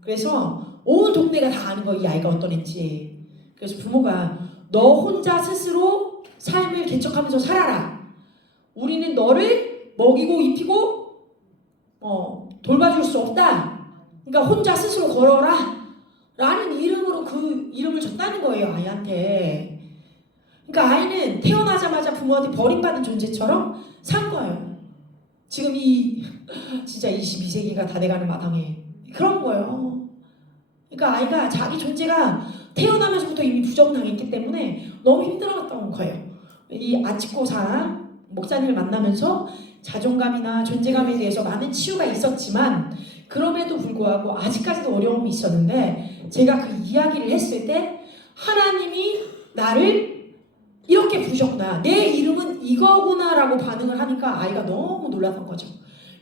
그래서 온 동네가 다 아는 거예요. 이 아이가 어떤 애인지. 그래서 부모가 너 혼자 스스로 삶을 개척하면서 살아라. 우리는 너를 먹이고 입히고 돌봐줄 수 없다. 그러니까 혼자 스스로 걸어라. 라는 이름으로 그 이름을 줬다는 거예요. 아이한테. 그러니까 아이는 태어나자마자 부모한테 버림받은 존재처럼 산 거예요. 지금 진짜 22세기가 다 돼가는 마당에 그런 거예요. 그러니까 아이가 자기 존재가 태어나면서부터 이미 부정당했기 때문에 너무 힘들어했던 거예요. 이 아치코사 목사님을 만나면서 자존감이나 존재감에 대해서 많은 치유가 있었지만 그럼에도 불구하고 아직까지도 어려움이 있었는데 제가 그 이야기를 했을 때 하나님이 나를 이렇게 부르셨구나. 내 이름은 이거구나 라고 반응을 하니까 아이가 너무 놀랐던 거죠.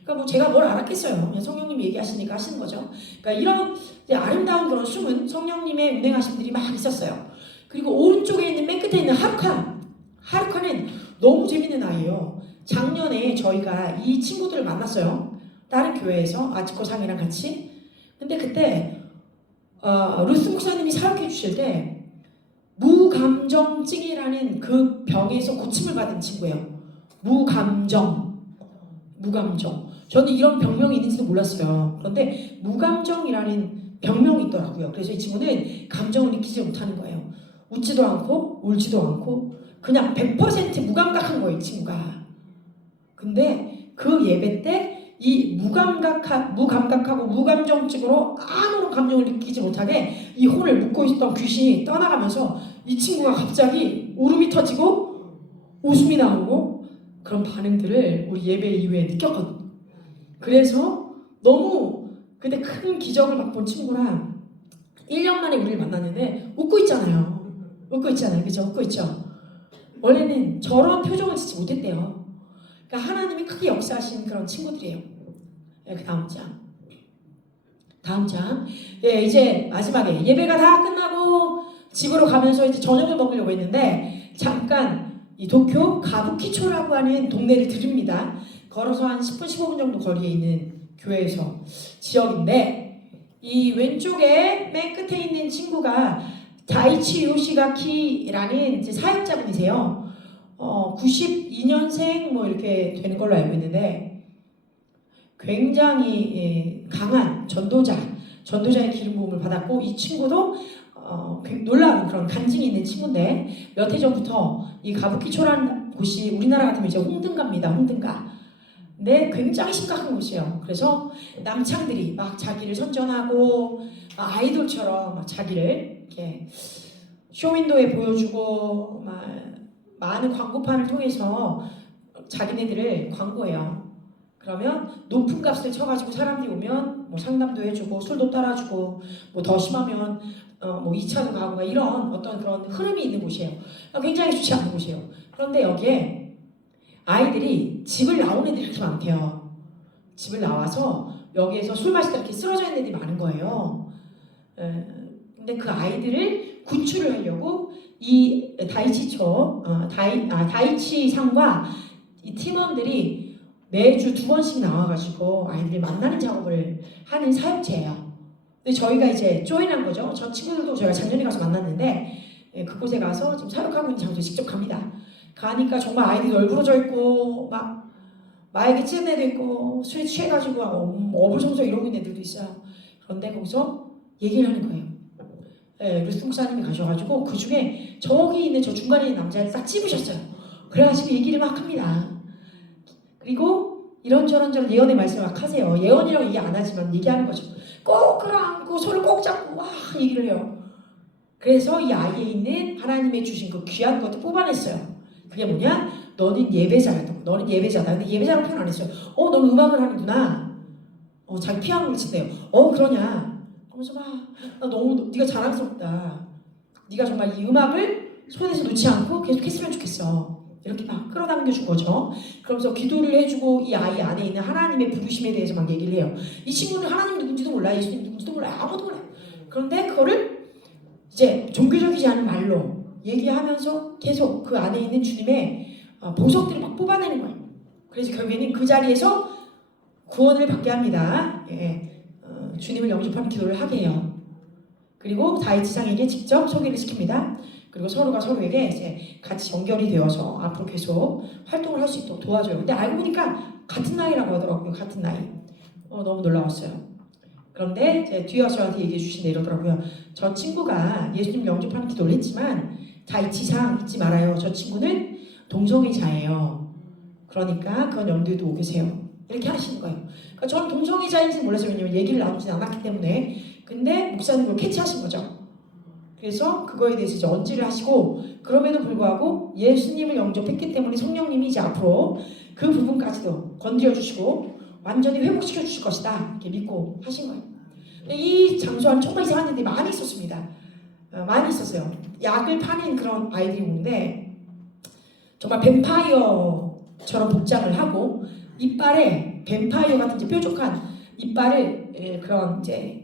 그러니까 뭐 제가 뭘 알았겠어요. 그냥 성령님 얘기하시니까 하시는 거죠. 그러니까 이런 이제 아름다운 그런 숨은 성령님의 운행하심들이 막 있었어요. 그리고 오른쪽에 있는 맨 끝에 있는 하루카는 너무 재밌는 아이예요. 작년에 저희가 이 친구들을 만났어요. 다른 교회에서 아치코상이랑 같이. 근데 그때 루스 목사님이 사역해 주실 때 무감정증이라는 그 병에서 고침을 받은 친구예요. 무감정. 저는 이런 병명이 있는지도 몰랐어요. 그런데 무감정이라는 병명이 있더라고요. 그래서 이 친구는 감정을 느끼지 못하는 거예요. 웃지도 않고 울지도 않고 그냥 100% 무감각한 거예요. 이 친구가. 근데 그 예배 때 이 무감각하고 무감정증으로 아무런 감정을 느끼지 못하게 이 혼을 묶고 있었던 귀신이 떠나가면서 이 친구가 갑자기 울음이 터지고 웃음이 나오고 그런 반응들을 우리 예배 이후에 느꼈거든요. 그래서 너무 그때 큰 기적을 맛본 친구라 1년 만에 우리를 만났는데 웃고 있잖아요. 그죠? 웃고 있죠? 원래는 저런 표정을 짓지 못했대요. 그러니까 하나님이 크게 역사하신 그런 친구들이에요. 그 다음 장. 예, 이제 마지막에 예배가 다 끝나고 집으로 가면서 이제 저녁을 먹으려고 했는데 잠깐 이 도쿄 가부키초라고 하는 동네를 들릅니다. 걸어서 한 10분 15분 정도 거리에 있는 교회에서 지역인데 이 왼쪽에 맨 끝에 있는 친구가 다이치 요시가키라는 이제 사역자분이세요. 92년생 뭐 이렇게 되는 걸로 알고 있는데 굉장히 강한 전도자의 기름 부음을 받았고 이 친구도 놀라운 그런 간증이 있는 친구인데 몇 해 전부터 이 가부키초라는 곳이 우리나라 같으면 이제 홍등가입니다. 홍등가. 근데 굉장히 심각한 곳이에요. 그래서 남창들이 막 자기를 선전하고 아이돌처럼 막 자기를 이렇게 쇼윈도에 보여주고 막 많은 광고판을 통해서 자기네들을 광고해요. 그러면 높은 값을 쳐가지고 사람들이 오면 뭐 상담도 해주고 술도 따라주고 뭐 더 심하면 뭐 2차도 가고 막 이런 어떤 그런 흐름이 있는 곳이에요. 굉장히 좋지 않은 곳이에요. 그런데 여기에 아이들이 집을 나온 애들이 이렇게 많대요. 집을 나와서 여기에서 술 마시다 이렇게 쓰러져 있는 애들이 많은 거예요. 근데 그 아이들을 구출을 하려고 이 다이치 상과 이 팀원들이 매주 2번씩 나와가지고 아이들이 만나는 작업을 하는 사역체예요. 근데 저희가 이제 조인한 거죠. 저 친구들도 제가 작년에 가서 만났는데 그곳에 가서 지금 사역하고 있는 장소에 직접 갑니다. 가니까 정말 아이들이 널브러져 있고 막 마약에 찌는 애도 있고 술에 취해가지고 어불성성 이러고 있는 애들도 있어요. 그런데 거기서 얘기를 하는 거예요. 루스 목사님이 가셔가지고 그 중에 저기 있는 저 중간에 있는 남자를 딱 찝으셨어요. 그래가지고 얘기를 막 합니다. 그리고 이런저런 예언의 말씀을 막 하세요. 예언이라고 얘기 안 하지만 얘기하는 거죠. 꼭 끌어안고 손을 꼭 잡고 막 얘기를 해요. 그래서 이 아이에 있는 하나님의 주신 그 귀한 것도 뽑아냈어요. 그게 뭐냐? 너는 예배자였던 거. 너는 예배자다. 근데 예배자라고 표현 안 했어요. 너는 음악을 하는구나. 자기 피아노를 친대요. 그러냐? 그러면서 막 나 너무 네가 자랑스럽다. 네가 정말 이 음악을 손에서 놓지 않고 계속 했으면 좋겠어. 이렇게 막 끌어당겨 준 거죠. 그러면서 기도를 해주고 이 아이 안에 있는 하나님의 부르심에 대해서 막 얘기를 해요. 이 친구는 하나님 누군지도 몰라, 예수님 누군지도 몰라, 아무도 몰라. 그런데 그거를 이제 종교적이지 않은 말로 얘기하면서 계속 그 안에 있는 주님의 보석들을 막 뽑아내는 거예요. 그래서 결국에는 그 자리에서 구원을 받게 합니다. 주님을 영접하는 기도를 하게 해요. 그리고 다윗지상에게 직접 소개를 시킵니다. 그리고 서로가 서로에게 이제 같이 연결이 되어서 앞으로 계속 활동을 할 수 있도록 도와줘요. 근데 알고 보니까 같은 나이라고 하더라고요. 같은 나이. 너무 놀라웠어요. 그런데 이제 뒤에 와서 저한테 얘기해 주신데 이러더라고요. 저 친구가 예수님 영접하는 기도를 했지만 다윗지상 잊지 말아요. 저 친구는 동성애자예요. 그러니까 그건 염두에 두고 계세요. 이렇게 하시는 거예요. 그러니까 저는 동성애자인지 몰랐어요. 왜냐면 얘기를 나누지 않았기 때문에. 근데 목사님 그걸 캐치하신 거죠. 그래서 그거에 대해서 이제 언지를 하시고 그럼에도 불구하고 예수님을 영접했기 때문에 성령님이 이제 앞으로 그 부분까지도 건드려 주시고 완전히 회복시켜 주실 것이다 이렇게 믿고 하신 거예요. 근데 이 장소안에 정말 이상한 일들이 많이 있었습니다. 많이 있었어요. 약을 파는 그런 아이들이 오는데 정말 뱀파이어처럼 복장을 하고 이빨에 뱀파이어 같은 이제 뾰족한 이빨을 그런 이제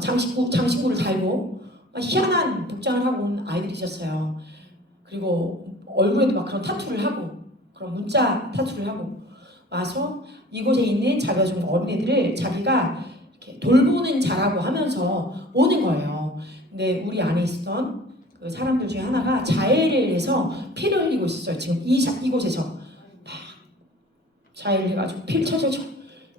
장신구를 달고 희한한 복장을 하고 온 아이들이 있었어요. 그리고 얼굴에도 막 그런 타투를 하고 그런 문자 타투를 하고 와서 이곳에 있는 자기가 좀 어린애들을 자기가 이렇게 돌보는 자라고 하면서 오는 거예요. 근데 우리 안에 있었던 그 사람들 중에 하나가 자해를 해서 피를 흘리고 있었어요. 지금 이곳에서 막 자해를 해가지고 피를 철철철.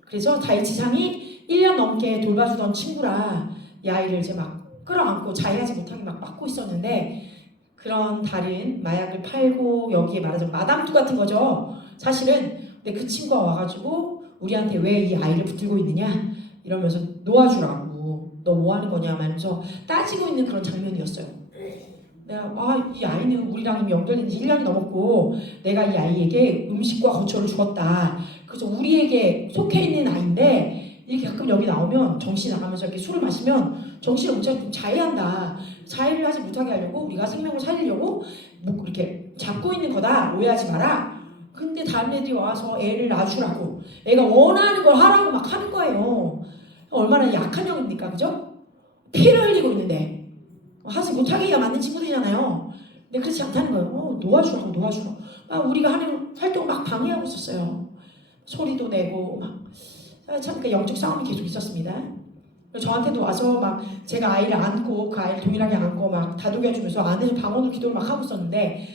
그래서 다윗지상이 1년 넘게 돌봐주던 친구라 이 아이를 이제 막 끌어안고 자해하지 못하게 막 막고 있었는데 그런 다른 마약을 팔고 여기에 말하자면 마담투 같은 거죠. 사실은 근데 그 친구가 와가지고 우리한테 왜 이 아이를 붙들고 있느냐 이러면서 놓아주라고 너 뭐 하는 거냐 하면서 따지고 있는 그런 장면이었어요. 내가 이 아이는 우리랑 이미 연결된 지 1년이 넘었고 내가 이 아이에게 음식과 거처를 주었다. 그래서 우리에게 속해 있는 아이인데 이렇게 가끔 여기 나오면 정신 나가면서 이렇게 술을 마시면 정신을 못 차리고 자해한다. 자해를 하지 못하게 하려고 우리가 생명을 살리려고 뭐 이렇게 잡고 있는 거다. 오해하지 마라. 근데 다른 애들이 와서 애를 놔주라고 애가 원하는 걸 하라고 막 하는 거예요. 얼마나 약한 형입니까, 그죠? 피를 흘리고 있는데 하지 못하게 해야 맞는 친구들이잖아요. 근데 그렇지 않다는 거예요. 놓아주라고. 우리가 하는 활동 막 방해하고 있었어요. 소리도 내고 막 참 그 영적 싸움이 계속 있었습니다. 저한테도 와서 막 제가 아이를 안고 그 아이를 동일하게 안고 막 다독여주면서 안에서 방언으로 기도를 막 하고 있었는데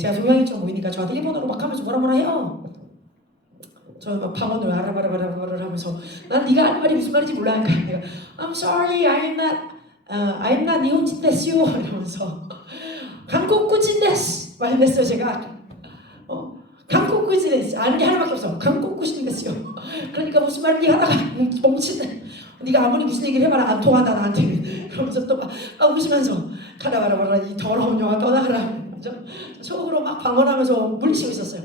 제가 동양인처럼 보이니까 저한테 일본어로 막 하면서 뭐라 해요. 저는 막 방언으로 아라바라바라바라 하면서 난 네가 하는 말이 무슨 말인지 몰라. 그러니까 내가 I'm sorry, I'm not 니혼진 데스요 이러면서 한국구진 데스 말했어요 제가. 한국구진 데스 아는 게 하나밖에 없어. 한국구진 데스요. 그러니까 무슨 말인지 하다가 멈칫네. 네가 아무리 무슨 얘기를 해봐라 안 통한다 나한테는. 그러면서 또 막 웃으면서 가라바라바라 이 더러운 영화 떠나가라. 속으로 막 방언하면서 물리치고 있었어요.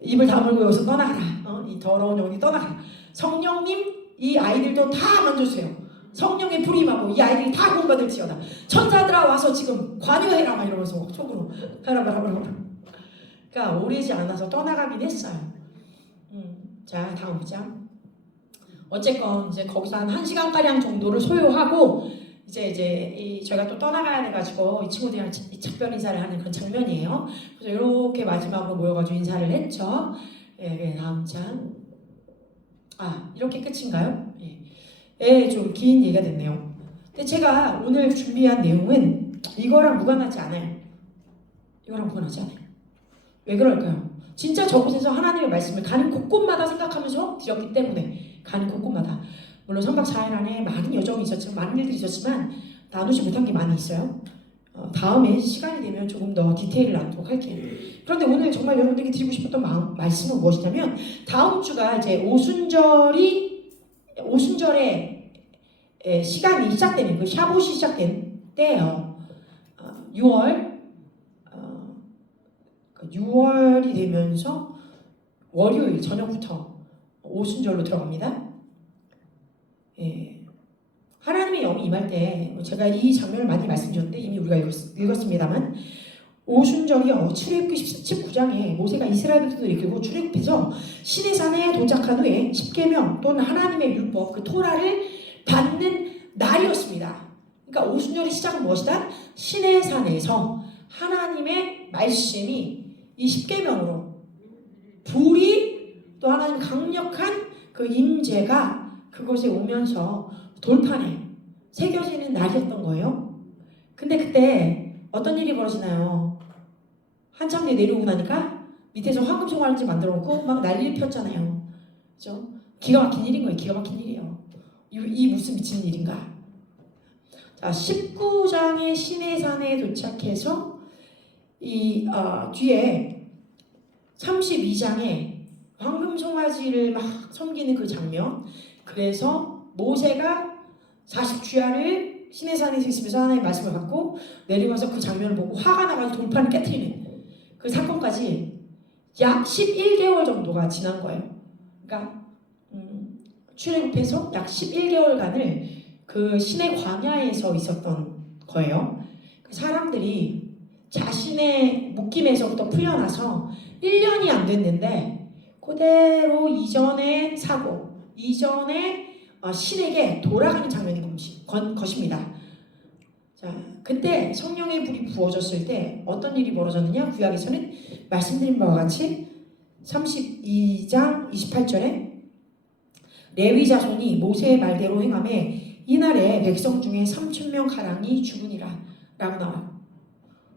입을 다물고 여기서 떠나가라. 이 더러운 영혼이 떠나가라. 성령님 이 아이들도 다 만져주세요. 성령의 불이 임하고 이 아이들이 다 구원받을지어다. 천사들아 와서 지금 관여해라 막 이러면서 속으로 가라바라바라. 그러니까 오래지 않아서 떠나가긴 했어요. 자 다음 장. 어쨌건 이제 거기서 한 1시간가량 정도를 소요하고 이제 저희가 또 떠나가야 돼가지고 이 친구들이랑 작별 인사를 하는 그런 장면이에요. 그래서 이렇게 마지막으로 모여가지고 인사를 했죠. 다음 장. 이렇게 끝인가요? 좀 긴 얘기가 됐네요. 근데 제가 오늘 준비한 내용은 이거랑 무관하지 않아요. 왜 그럴까요? 진짜 저곳에서 하나님의 말씀을 가는 곳곳마다 생각하면서 드렸기 때문에 가는 곳곳마다 물론 3박 4일 안에 많은 여정이 있었지만 많은 일들이 있었지만 나누지 못한 게 많이 있어요. 다음에 시간이 되면 조금 더 디테일을 나누도록 할게요. 그런데 오늘 정말 여러분들에게 드리고 싶었던 말씀은 무엇이냐면 다음 주가 이제 오순절의 시간이 시작되는 그 샤봇이 시작된 때예요. 6월이 되면서 월요일 저녁부터 오순절로 들어갑니다. 하나님의 영이 임할 때 제가 이 장면을 많이 말씀드렸는데 이미 우리가 읽었습니다만 오순절이요. 출애굽기 19장에 모세가 이스라엘 백성들을 이끌고 출애굽해서 시내산에 도착한 후에 십계명 또는 하나님의 율법 그 토라를 받는 날이었습니다. 그러니까 오순절의 시작은 무엇이다? 시내산에서 하나님의 말씀이 이 십계명으로 불이 또 하나님 강력한 그 임재가 그곳에 오면서 돌판에 새겨지는 날이었던 거예요. 근데 그때 어떤 일이 벌어지나요? 한참 뒤에 내려오고 나니까 밑에서 황금송아지 만들어 놓고 막 난리를 폈잖아요. 그죠? 기가 막힌 일인 거예요. 기가 막힌 일이에요. 이 무슨 미친 일인가? 자, 19장의 시내산에 도착해서 이 뒤에 32장에 황금송아지를 막 섬기는 그 장면. 그래서 모세가 40주야를 시내산에서 있으면서 하나님의 말씀을 받고 내려와서 그 장면을 보고 화가 나가지고 돌판을 깨트리는 그 사건까지 약 11개월 정도가 지난 거예요. 그러니까 출애굽해서 약 11개월간을 그 시내 광야에서 있었던 거예요. 그 사람들이 자신의 묶임에서부터 풀려나서 1년이 안 됐는데 그대로 이전의 사고, 이전의 신에게 돌아가는 장면인 것입니다. 자, 그때 성령의 불이 부어졌을 때 어떤 일이 벌어졌느냐? 구약에서는 말씀드린 바와 같이 32장 28절에 레위 자손이 모세의 말대로 행하매 이날에 백성 중에 3,000명 가량이 죽으니라 라고 나와요.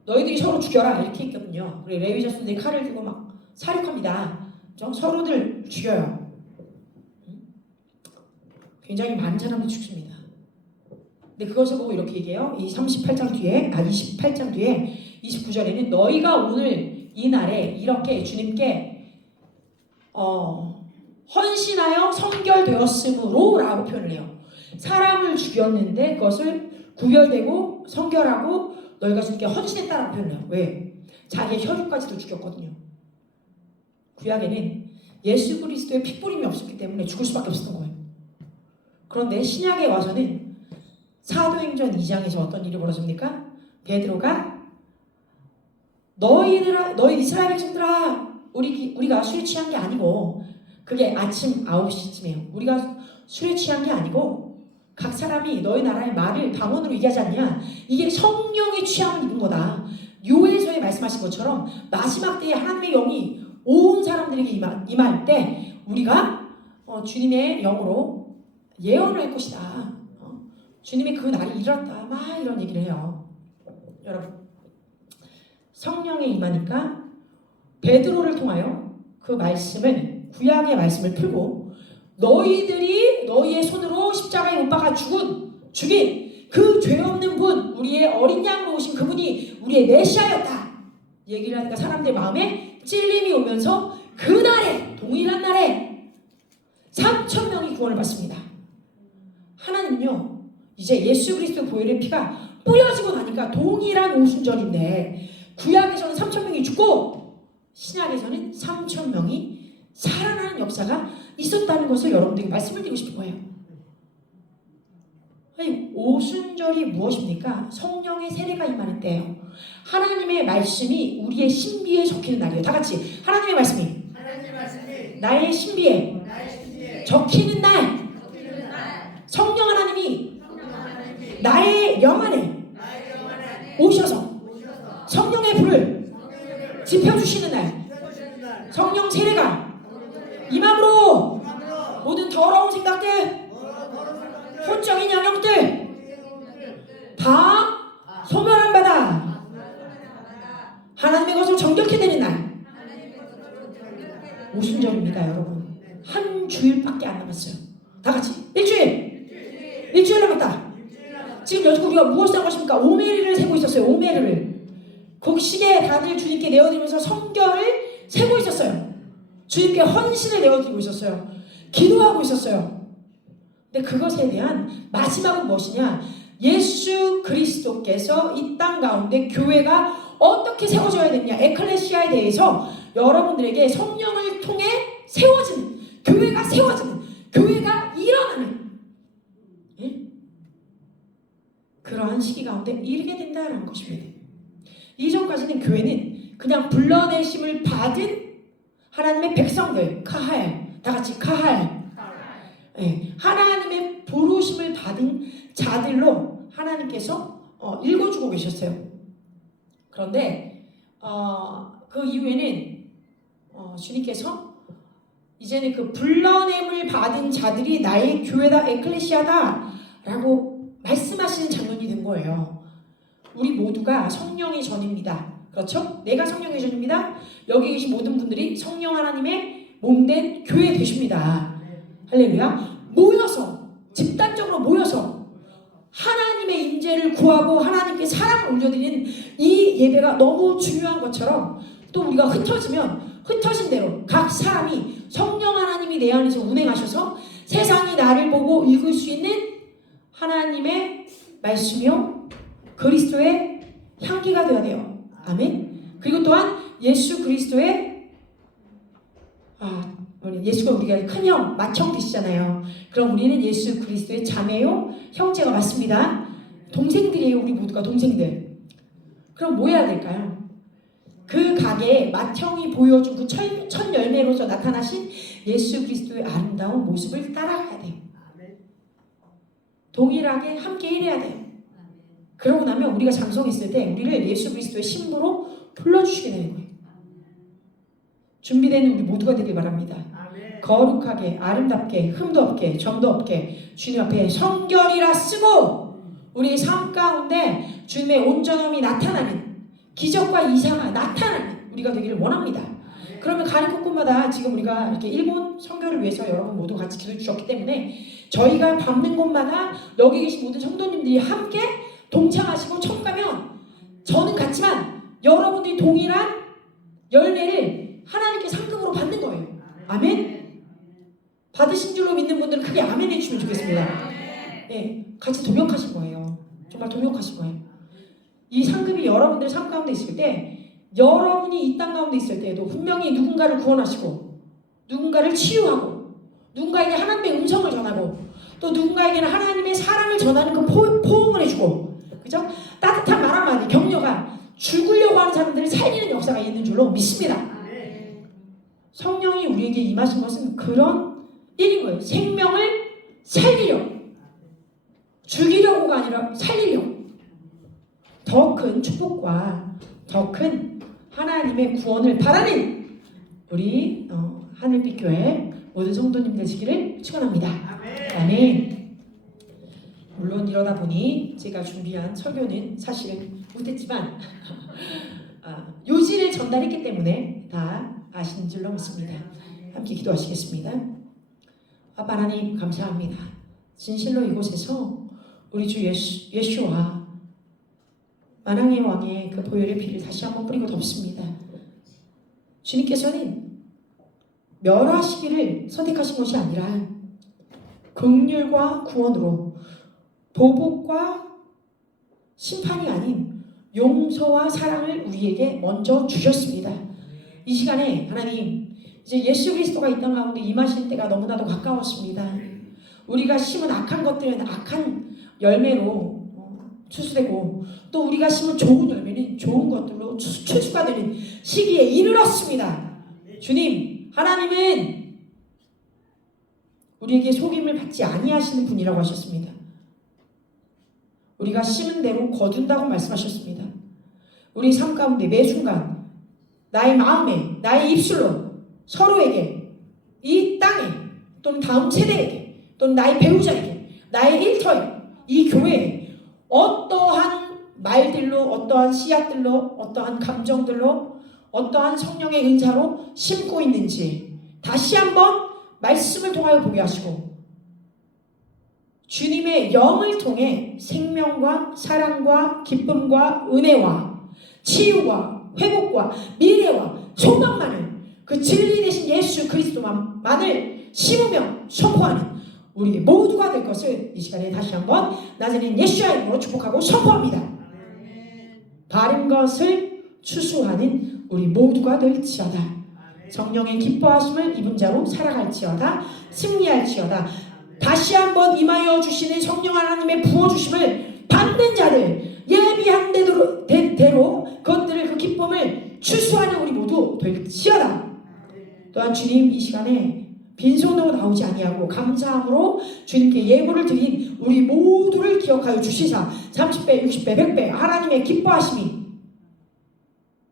너희들이 서로 죽여라 이렇게 했거든요. 그래 레위 자손들이 칼을 들고 막 사륙합니다. 서로들 죽여요. 굉장히 많은 사람이 죽습니다. 근데 그것을 보고 이렇게 얘기해요. 이 28장 뒤에 29절에는 너희가 오늘 이 날에 이렇게 주님께 헌신하여 성결되었으므로 라고 표현을 해요. 사람을 죽였는데 그것을 구별되고 성결하고 너희가 주님께 헌신했다라고 표현을 해요. 왜? 자기의 혈육까지도 죽였거든요. 구약에는 예수 그리스도의 핏부림이 없었기 때문에 죽을 수밖에 없었던 거예요. 그런데 신약에 와서는 사도행전 2장에서 어떤 일이 벌어집니까? 베드로가 너희 이스라엘 백성들아 우리가 술에 취한 게 아니고 그게 아침 9시쯤이에요. 우리가 술에 취한 게 아니고 각 사람이 너희 나라의 말을 방언으로 얘기하지 않냐? 이게 성령의 취함을 입은 거다. 요엘서에 말씀하신 것처럼 마지막 때에 하나님의 영이 온 사람들에게 임할 때 우리가 주님의 영으로 예언을 할 것이다. 주님의 그 날이 이르렀다. 막 이런 얘기를 해요. 여러분 성령에 임하니까 베드로를 통하여 그 말씀을 구약의 말씀을 풀고 너희들이 너희의 손으로 십자가에 못 박아 죽인 그 죄 없는 분 우리의 어린 양으로 오신 그분이 우리의 메시아였다. 얘기를 하니까 사람들 마음에 찔림이 오면서 그날에 동일한 날에 3,000명이 구원을 받습니다. 하나님은요 이제 예수 그리스도 보혈의 피가 뿌려지고 나니까 동일한 오순절인데 구약에서는 3,000명이 죽고 신약에서는 3,000명이 살아나는 역사가 있었다는 것을 여러분들에게 말씀을 드리고 싶은 거예요. 아니, 오순절이 무엇입니까? 성령의 세례가 임하는 때예요. 하나님의 말씀이 우리의 신비에 적히는 날이에요. 다 같이 하나님의 말씀이 나의 신비에 적히는 날. 성령 하나님이 나의 영 안에 오셔서 성령의 불을 지펴주시는 날. 성령 세례가 임함으로 모든 더러운 생각들, 혼적인 영역들 다 소멸한 바다. 하나님의 것을 정결케 되는 날. 오순절입니다, 여러분. 한 주일밖에 안 남았어요. 다 같이 일주일 남았다. 지금 여기서 우리가 무엇을 하고 있습니까? 오메르를 세고 있었어요. 오메르를. 곡식에 다들 주님께 내어드리면서 성결을 세고 있었어요. 주님께 헌신을 내어드리고 있었어요. 기도하고 있었어요. 근데 그것에 대한 마지막은 무엇이냐? 예수 그리스도께서 이 땅 가운데 교회가 어떻게 세워져야 되느냐? 에클레시아에 대해서 여러분들에게 성령을 통해 세워지는, 교회가 세워지는, 교회가 일어나는, 예? 그러한 시기 가운데 이르게 된다라는 것입니다. 이전까지는 교회는 그냥 불러내심을 받은 하나님의 백성들, 카할, 다 같이 카할, 예, 하나님의 부르심을 받은 자들로 하나님께서 읽어주고 계셨어요. 그런데 그 이후에는 주님께서 이제는 그 불러냄을 받은 자들이 나의 교회다, 에클레시아다 라고 말씀하시는 장면이 된 거예요. 우리 모두가 성령의 전입니다. 그렇죠? 내가 성령의 전입니다. 여기 계신 모든 분들이 성령 하나님의 몸된 교회 되십니다. 할렐루야. 모여서, 집단적으로 모여서 하나님의 임재를 구하고 하나님께 사랑을 올려드리는 이 예배가 너무 중요한 것처럼, 또 우리가 흩어지면 흩어진 대로 각 사람이 성령 하나님이 내 안에서 운행하셔서 세상이 나를 보고 읽을 수 있는 하나님의 말씀이요 그리스도의 향기가 되어야 돼요. 아멘. 그리고 또한 예수 그리스도의 예수가 우리가 큰형, 맏형 되시잖아요. 그럼 우리는 예수 그리스도의 자매요, 형제가 맞습니다. 동생들이에요. 우리 모두가 동생들. 그럼 뭐 해야 될까요? 그 가게에 맏형이 보여준 그 첫 열매로서 나타나신 예수 그리스도의 아름다운 모습을 따라가야 돼요. 동일하게 함께 일해야 돼요. 그러고 나면 우리가 장성했을 때 우리를 예수 그리스도의 신부로 불러주시게 되는 거예요. 준비되는 우리 모두가 되길 바랍니다. 거룩하게, 아름답게, 흠도 없게, 점도 없게 주님 앞에 성결이라 쓰고 우리의 삶 가운데 주님의 온전함이 나타나는, 기적과 이상이 나타나는 우리가 되기를 원합니다. 그러면 가는 곳곳마다 지금 우리가 이렇게 일본 선교를 위해서 여러분 모두 같이 기도해 주셨기 때문에 저희가 밟는 곳마다 여기 계신 모든 성도님들이 함께 동참하시고 처음 가면 저는 같지만 여러분들이 동일한 열매를 하나님께 상급으로 받는 거예요. 아멘. 받으신 줄로 믿는 분들은 크게 아멘 해주시면 좋겠습니다. 네, 같이 동역하신 거예요. 정말 동역하신 거예요. 이 상급이 여러분들 삶 가운데 있을 때, 여러분이 이 땅 가운데 있을 때에도 분명히 누군가를 구원하시고 누군가를 치유하고 누군가에게 하나님의 음성을 전하고 또 누군가에게는 하나님의 사랑을 전하는 그 포옹을 해주고, 그죠? 따뜻한 말 한마디, 격려가 죽으려고 하는 사람들을 살리는 역사가 있는 줄로 믿습니다. 성령이 우리에게 임하신 것은 그런 일인 거예요. 생명을 살리려고, 죽이려고가 아니라 살리려고. 더 큰 축복과 더 큰 하나님의 구원을 바라는 우리 하늘빛 교회 모든 성도님 되시기를 축원합니다. 아멘. 물론 이러다 보니 제가 준비한 설교는 사실은 못했지만 요지를 전달했기 때문에 다 아신 줄로 믿습니다. 함께 기도하시겠습니다. 아빠 하나님 감사합니다. 진실로 이곳에서 우리 주 예수와 만왕의 왕의 그 보혈의 피를 다시 한번 뿌리고 덮습니다. 주님께서는 멸하시기를 선택하신 것이 아니라 긍휼과 구원으로, 보복과 심판이 아닌 용서와 사랑을 우리에게 먼저 주셨습니다. 이 시간에 하나님, 이제 예수 그리스도가 이 땅 가운데 임하실 때가 너무나도 가까웠습니다. 우리가 심은 악한 것들은 악한 열매로 추수되고 또 우리가 심은 좋은 열매는 좋은 것들로 추수가 되는 시기에 이르렀습니다. 주님, 하나님은 우리에게 속임을 받지 아니하시는 분이라고 하셨습니다. 우리가 심은 대로 거둔다고 말씀하셨습니다. 우리 삶 가운데 매 순간 나의 마음에, 나의 입술로 서로에게, 이 땅에, 또는 다음 세대에게, 또는 나의 배우자에게, 나의 일터에, 이 교회에 어떠한 말들로, 어떠한 씨앗들로, 어떠한 감정들로, 어떠한 성령의 은사로 심고 있는지 다시 한번 말씀을 통하여 보게 하시고 주님의 영을 통해 생명과 사랑과 기쁨과 은혜와 치유와 회복과 미래와 소망만을 그 진리 되신 예수 그리스도만을 심으며 선포하는 우리 모두가 될 것을 이 시간에 다시 한번 나자렛 예수의 이름으로 축복하고 선포합니다. 바른 것을 추수하는 우리 모두가 될지어다. 성령의 기뻐하심을 입은 자로 살아갈지어다. 승리할지어다. 다시 한번 임하여 주시는 성령 하나님의 부어주심을 받는 자들, 예비한 대로 그것들을 그 기쁨을 추수하는 우리 모두 될지어다. 또한 주님 이 시간에 빈손으로 나오지 아니하고 감사함으로 주님께 예물을 드린 우리 모두를 기억하여 주시사 30배, 60배, 100배 하나님의 기뻐하심이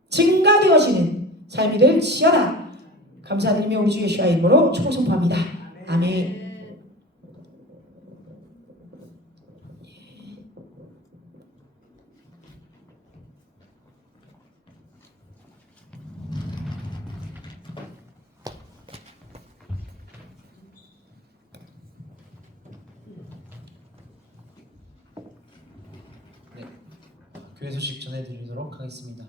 증가되어지는 삶이 될지어다. 감사드리며 우리 주 예수의 이름으로 축복 선포합니다. 아멘. 교회 소식 전해드리도록 하겠습니다.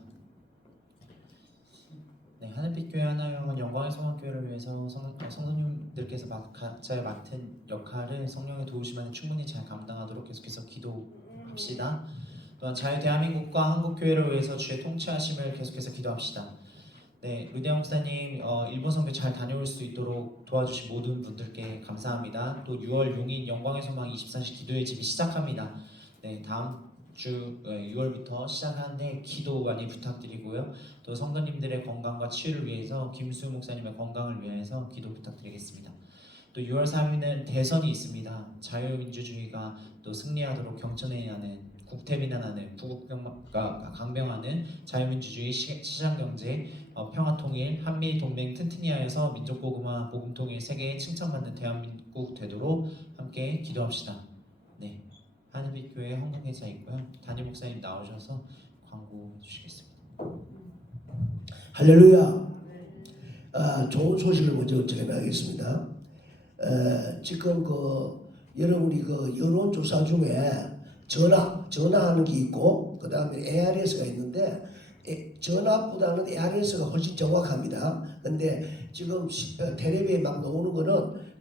네, 하늘빛 교회 하나영은 영광의 소망교회를 위해서 성도님들께서 각자의 맡은 역할을 성령의 도우심 안에 충분히 잘 감당하도록 계속해서 기도합시다. 또한 자유 대한민국과 한국교회를 위해서 주의 통치하심을 계속해서 기도합시다. 네, 루디아 목사님 일본 선교 잘 다녀올 수 있도록 도와주신 모든 분들께 감사합니다. 또 6월 용인 영광의 소망 24시 기도의 집이 시작합니다. 네, 다음 주 6월부터 시작하는데 기도 많이 부탁드리고요. 또 성도님들의 건강과 치유를 위해서 김수 목사님의 건강을 위해서 기도 부탁드리겠습니다. 또 6월 3일은 대선이 있습니다. 자유민주주의가 또 승리하도록 경천해야하는 국태민안하는 부국강병하는 자유민주주의 시장경제 평화통일 한미동맹 튼튼히 하여서 민족고구마 복음통일 세계에 칭찬받는 대한민국 되도록 함께 기도합시다. 네, 하늘빛 교회 헌금회사 있고요. 담임 목사님 나오셔서 광고 주시겠습니다. 할렐루야. 좋은 소식을 먼저 전해드리겠습니다. 지금 여러분이 여론조사 중에 전화하는 게 있고 그 다음에 ARS가 있는데 전화보다는 ARS가 훨씬 정확합니다. 근데 지금 텔레비에 막 나오는 거는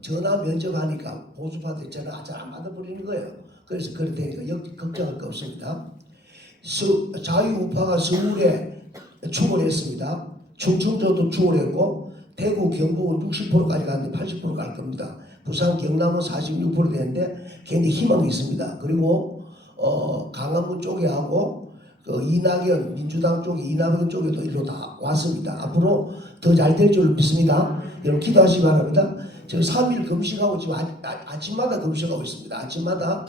전화 면접하니까 보수파한테 전화 잘 안 받아버리는 거예요. 그래서 그렇다니까 걱정할 거 없습니다. 자유우파가 서울에 출몰했습니다. 충청도도 출몰했고 대구, 경북은 60%까지 갔는데 80% 갈 겁니다. 부산, 경남은 46% 되는데 굉장히 희망이 있습니다. 그리고 강화문 쪽에 하고 이낙연 민주당 쪽에 이낙연 쪽에도 이리로 다 왔습니다. 앞으로 더 잘 될 줄 믿습니다. 여러분 기도하시기 바랍니다. 지금 3일 금식하고 지금 아침마다 금식하고 있습니다. 아침마다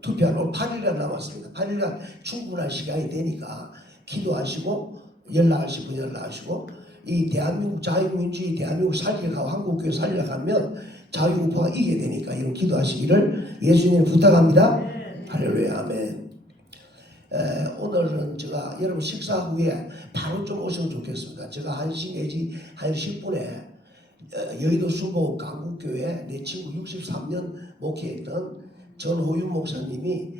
투표하고 8일간 남았습니다. 8일간 충분한 시간이 되니까 기도하시고 연락하시고 이 대한민국 자유민주주의 대한민국 살려가고 한국교회 살려가면 자유우파가 이기게 되니까 이런 기도하시기를 예수님 부탁합니다. 할렐루야 아멘. 오늘은 제가 여러분 식사 후에 바로 좀 오시면 좋겠습니다. 제가 1시 내지 1시 10분에 여의도 수보 강북교회 내 친구 63년 목회했던 전호윤 목사님이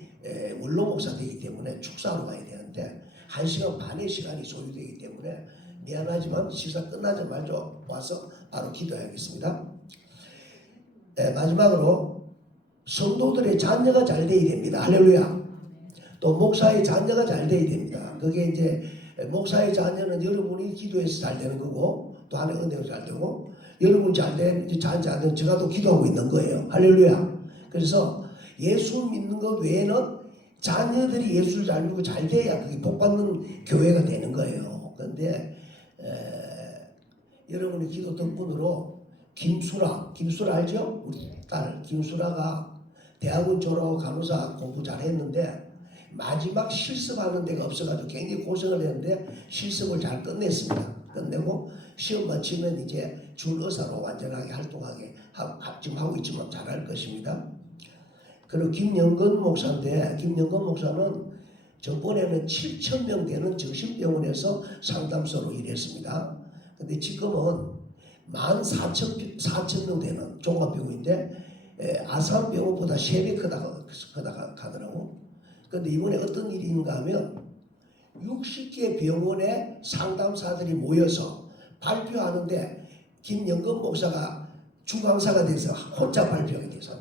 원로 목사 되기 때문에 축사로 가야 되는데 1시간 반의 시간이 소요되기 때문에 미안하지만 식사 끝나자마자 와서 바로 기도해야겠습니다. 마지막으로 성도들의 자녀가 잘 돼야 됩니다. 할렐루야. 또 목사의 자녀가 잘 돼야 됩니다. 그게 이제 목사의 자녀는 여러분이 기도해서 잘 되는 거고 또 안에 은혜로 잘 되고 여러분 잘된 자녀는 제가 또 기도하고 있는 거예요. 할렐루야. 그래서 예수 믿는 것 외에는 자녀들이 예수를 잘 믿고 잘 돼야 그게 복받는 교회가 되는 거예요. 그런데 여러분의 기도 덕분으로 김수라 알죠? 우리 딸 김수라가 대학원 졸업하고 간호사 공부 잘했는데 마지막 실습하는 데가 없어가지고 굉장히 고생을 했는데 실습을 잘 끝냈습니다. 끝내고 시험 마치면 이제 준의사로 완전하게 활동하게 지금 하고 있지만 잘할 것입니다. 그리고 김영건 목사인데 김영건 목사는 전번에는 7,000명 되는 정신병원에서 상담소로 일했습니다. 근데 지금은 14,000명 되는 종합병원인데 아산병원보다 3배 크다가 가더라고. 근데 이번에 어떤 일이 있는가 하면 60개 병원의 상담사들이 모여서 발표하는데 김영건 목사가 주강사가 돼서 혼자 발표하게 돼서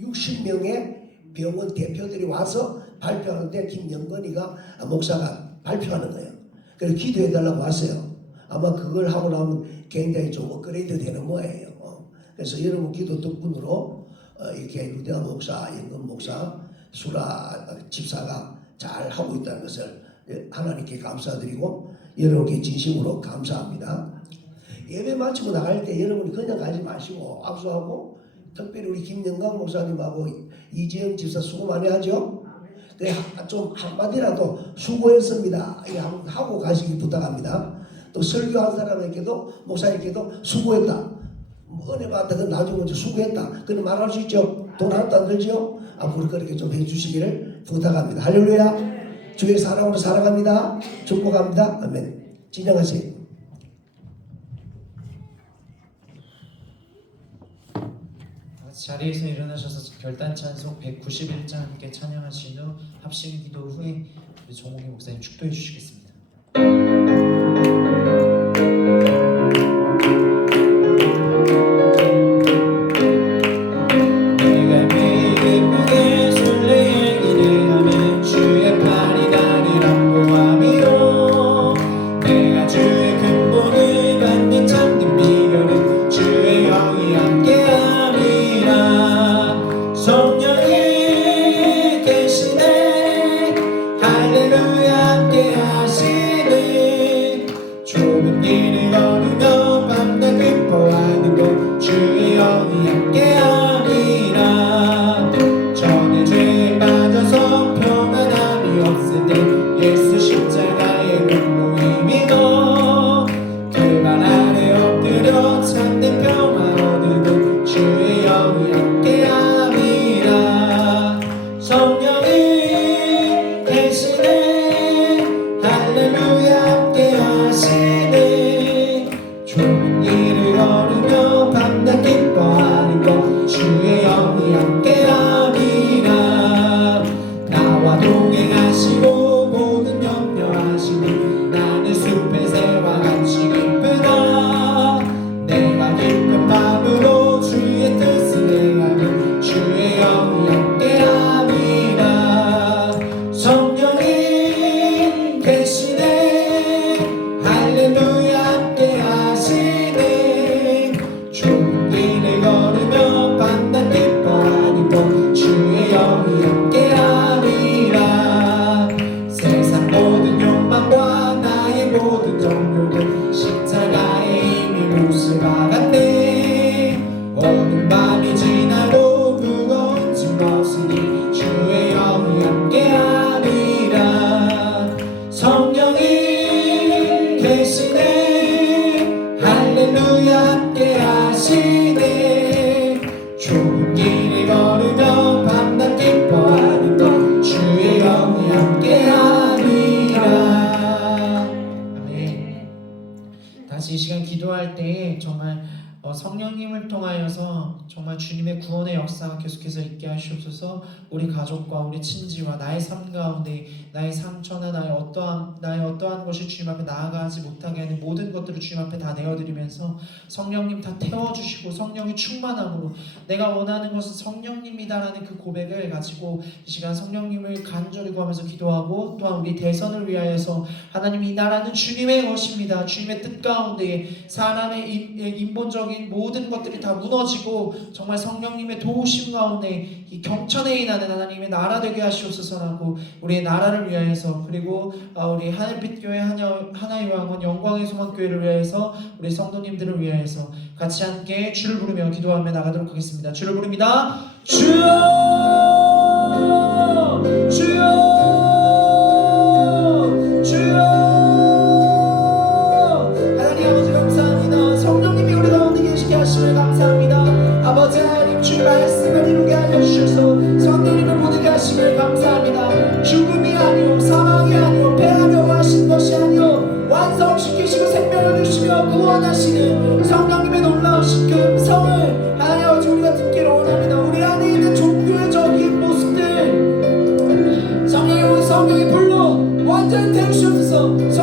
60명의 병원 대표들이 와서 발표하는데 김영건이가 목사가 발표하는 거예요. 그래서 기도해달라고 왔어요. 아마 그걸 하고 나면 굉장히 좀 업그레이드 되는 모양이에요. 그래서 여러분 기도 덕분으로 이렇게 루데아 목사, 영건 목사, 수라 집사가 잘 하고 있다는 것을 하나님께 감사드리고 여러분께 진심으로 감사합니다. 예배 마치고 나갈 때 여러분이 그냥 가지 마시고 악수하고 특별히 우리 김영강 목사님하고 이재영 집사 수고 많이 하죠. 그래 좀 한마디라도 수고했습니다 하고 가시기 부탁합니다. 또 설교한 사람에게도 목사님께도 수고했다. 은혜 받다 그 나중에 수고했다. 그런 말할 수 있죠. 돈 하나도 안 들죠. 앞으로 그렇게 좀 해주시기를 부탁합니다. 할렐루야. 주의 사랑으로 살아갑니다. 축복합니다. 아멘. 진정하세요. 자리에서 일어나셔서 결단 찬송 191장 함께 찬양하신 후 합심 기도 후에 우리 정옥희 목사님 축도해 주시겠습니다. 이 시간 기도할 때 정말 성령님을 통하여서 정말 주님의 구원의 역사가 계속해서 있게 하시옵소서. 우리 가족과 우리 친지와 나의 삶 가운데 나의 상처나 나의 어떠한 것이 주님 앞에 나아가지 못하게 하는 모든 것들을 주님 앞에 다 내어드리면서 성령님 다 태워주시고 성령의 충만함으로 내가 원하는 것은 성령님이다라는 그 고백을 가지고 이 시간 성령님을 간절히 구하면서 기도하고 또한 우리 대선을 위하여서 하나님 이 나라는 주님의 것입니다. 주님의 뜻 가운데 사람의 인본적인 모든 것들이 다 무너지고 정말 성령님의 도우심 가운데 이 경천에 인하는 하나님의 나라 되게 하시옵소서라고 우리의 나라를 위하여서 그리고 우리 하늘빛 교회 하나의 왕원 영광의 소망교회를 위하여서 우리 성도님들을 위하여서 같이 함께 주를 부르며 기도하며 나가도록 하겠습니다. 주를 부릅니다. 주여 주여 주여. 하나님 아버지 감사합니다. 성령님이 우리 가운데 계시게 하심을 감사합니다. 아버지 하나님 주의 말씀을 이루게 하여 주셔서 성령님을 보게 하심을 감사합니다. 죽음이 아니오 사망이 아니오 패하려고 하신 것이 아니오 완성시키시고 생명을 주시며 구원하시는 성령님의 놀라우신 그 음성을 하나님 아버지 우리가 듣기를 원합니다.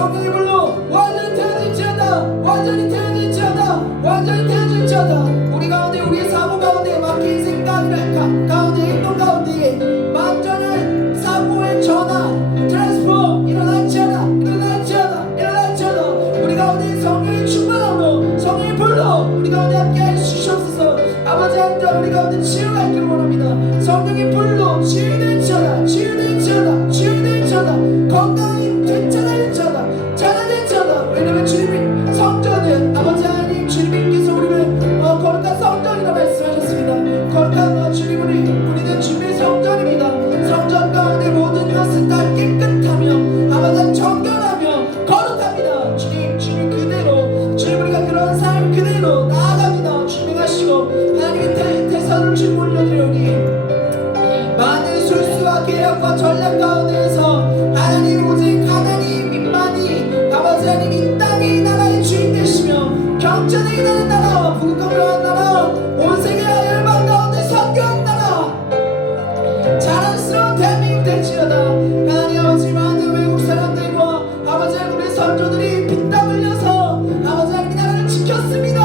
성령의 불로 완전히 태워질지어다. 완전히 태워질지어다. 완전히 태워질지어다. 우리 가운데 우리의 사고 가운데 막힌 생각이랄까 가운데 행동 가운데 완전한 사고의 전환 트랜스포 일어날지어다. 일어날지어다. 일어날지어다. 우리 가운데 성령의 충만함으로 성령의 불로 우리 가운데 함께 주시옵소서. 아버지 하나님 우리 가운데 치유가 있기를 원합니다. 성령의 불로 치유될지어다. 치유될지어다. 치유될지어다. 건강이 되찾아질지어다. 찾아질지어다. 왜냐면 주님이 성전은 아버지 하나님 주님께서 우리를 거룩한 성전이라 말씀하셨습니다. 거룩한 주님 우리는 주님의 성전입니다. 성전 가운데 모든 것은 다 깨끗하며 아버지 정결하며 거룩합니다. 주님 그대로 주님 우리가 그런 삶 그대로 나아갑니다. 주님이 가시고 하나님의 대선을 주님 올려드리오니 많은 술수와 계략과 전략 가운데에서 하나님 오직 하나님만이 아버지 하나님 이 땅의 나라의 주인 되시며 경전에 일하는 나라 부국강력한 나라 온 세계와 열방 가운데 선교한 나라 자랑스러운 대한민국 될지어다. 하나님 아버지 많은 외국 사람들과 아버지 하나님의 선조들이 피땀 흘려서 아버지 하나님 나라를 지켰습니다.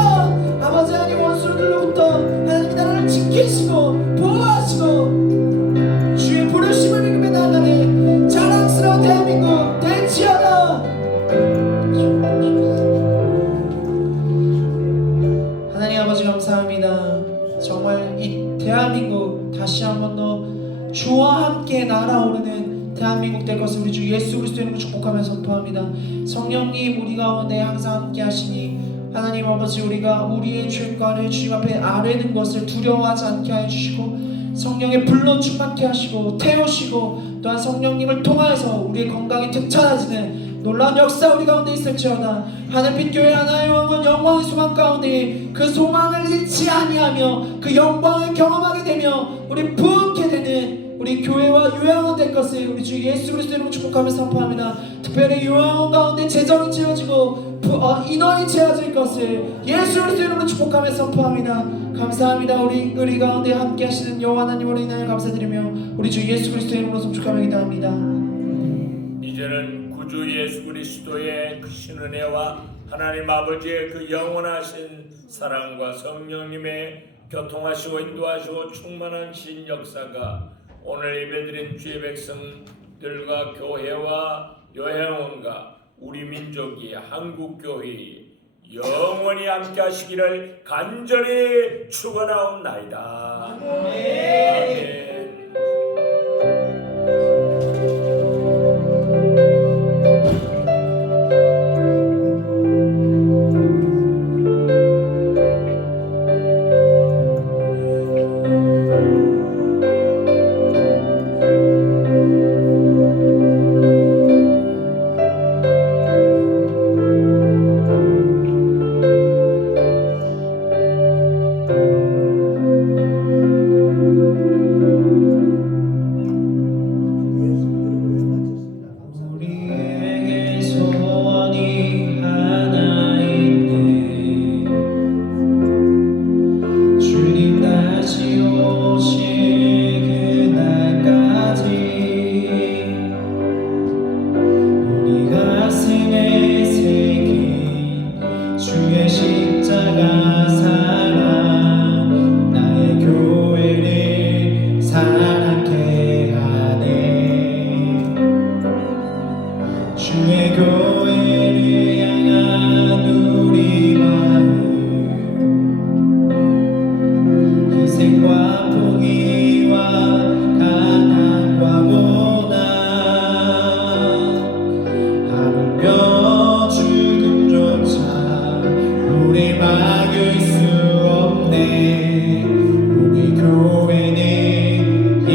아버지 하나님 원수들로부터 하나님 나라를 지키시고 보호하시고 주의 부르심을 믿으며 나가는 자랑스러운 대한민국 될지어다. 하나님 아버지 감사합니다. 정말 이 대한민국 다시 한 번 더 주와 함께 날아오르는 대한민국 될 것을 우리 주 예수 그리스도 이름으로 축복하며 선포합니다. 성령님 우리 가운데 항상 함께 하시니 하나님 아버지 우리가 우리의 죄과를 주님 앞에 아뢰는 것을 두려워하지 않게 하여 주시고 성령의 불로 충만케 하시고 태우시고 또한 성령님을 통하여서 우리의 건강이 되찾아지는 놀라운 역사 우리 가운데 있을지어다. 하늘빛 교회 하나의 왕은 영광의 소망 가운데 그 소망을 잃지 아니하며 그 영광을 경험하게 되며 우리 부흥케 되는 우리 교회와 요양원 될 것을 우리 주 예수 그리스도 이름으로 축복하며 선포합니다. 특별히 요양원 가운데 재정이 채워지고 인원이 채워질 것을 예수 그리스도 이름으로 축복하며 선포합니다. 감사합니다. 우리 가운데 함께 하시는 여호와 하나님으로 인하여 감사드리며 우리 주 예수 그리스도 이름으로 축복하며 기도합니다. 이제는 구주 예수 그리스도의 크신 은혜와 하나님 아버지의 그 영원하신 사랑과 성령님의 교통하시고 인도하시고 충만하신 역사가 오늘 예배드린 주의 백성들과 교회와 요양원과 우리 민족이 한국교회 영원히 함께 하시기를 간절히 축원하옵나이다. 아멘. 막을 수 없네. 우리 교회는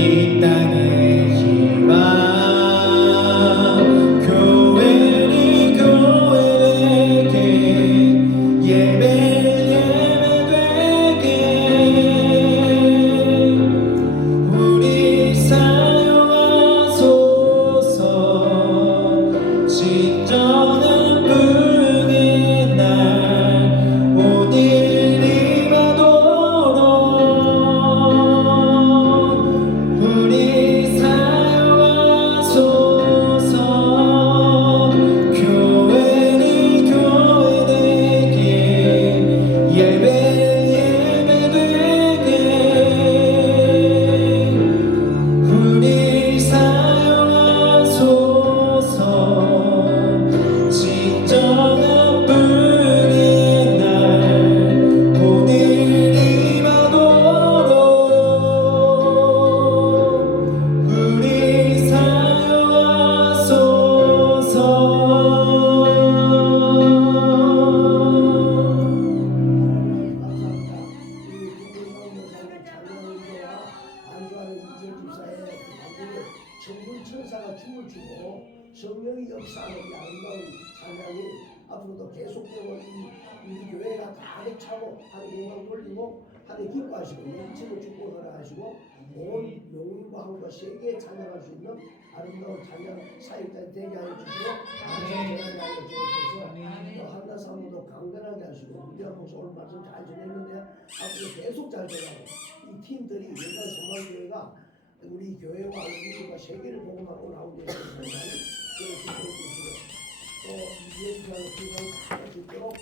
천사가 춤을 추고 성령이 역사하는 이 아름다운 찬양이 앞으로도 계속되고 우리 교회가 가득 차고 하나님 영광 돌리고 하나님 기뻐하시고 넘치는 축복을 하시고 온 영혼과 한국과 세계에 찬양할 수 있는 아름다운 찬양 사역자가 되게 하여 주시고 전하게 하여 주옵소서. 또 한나 사모도 강건하게 하시고 우리 앞에서 오늘 말씀 잘 전했는데 앞으로 계속 잘 전하고 이 팀들이 연단 소망교회가 우리 교회와 우리과 세계를 보고만 나오게 해주시고 또 이에 대한 기도를 다 해줄 도록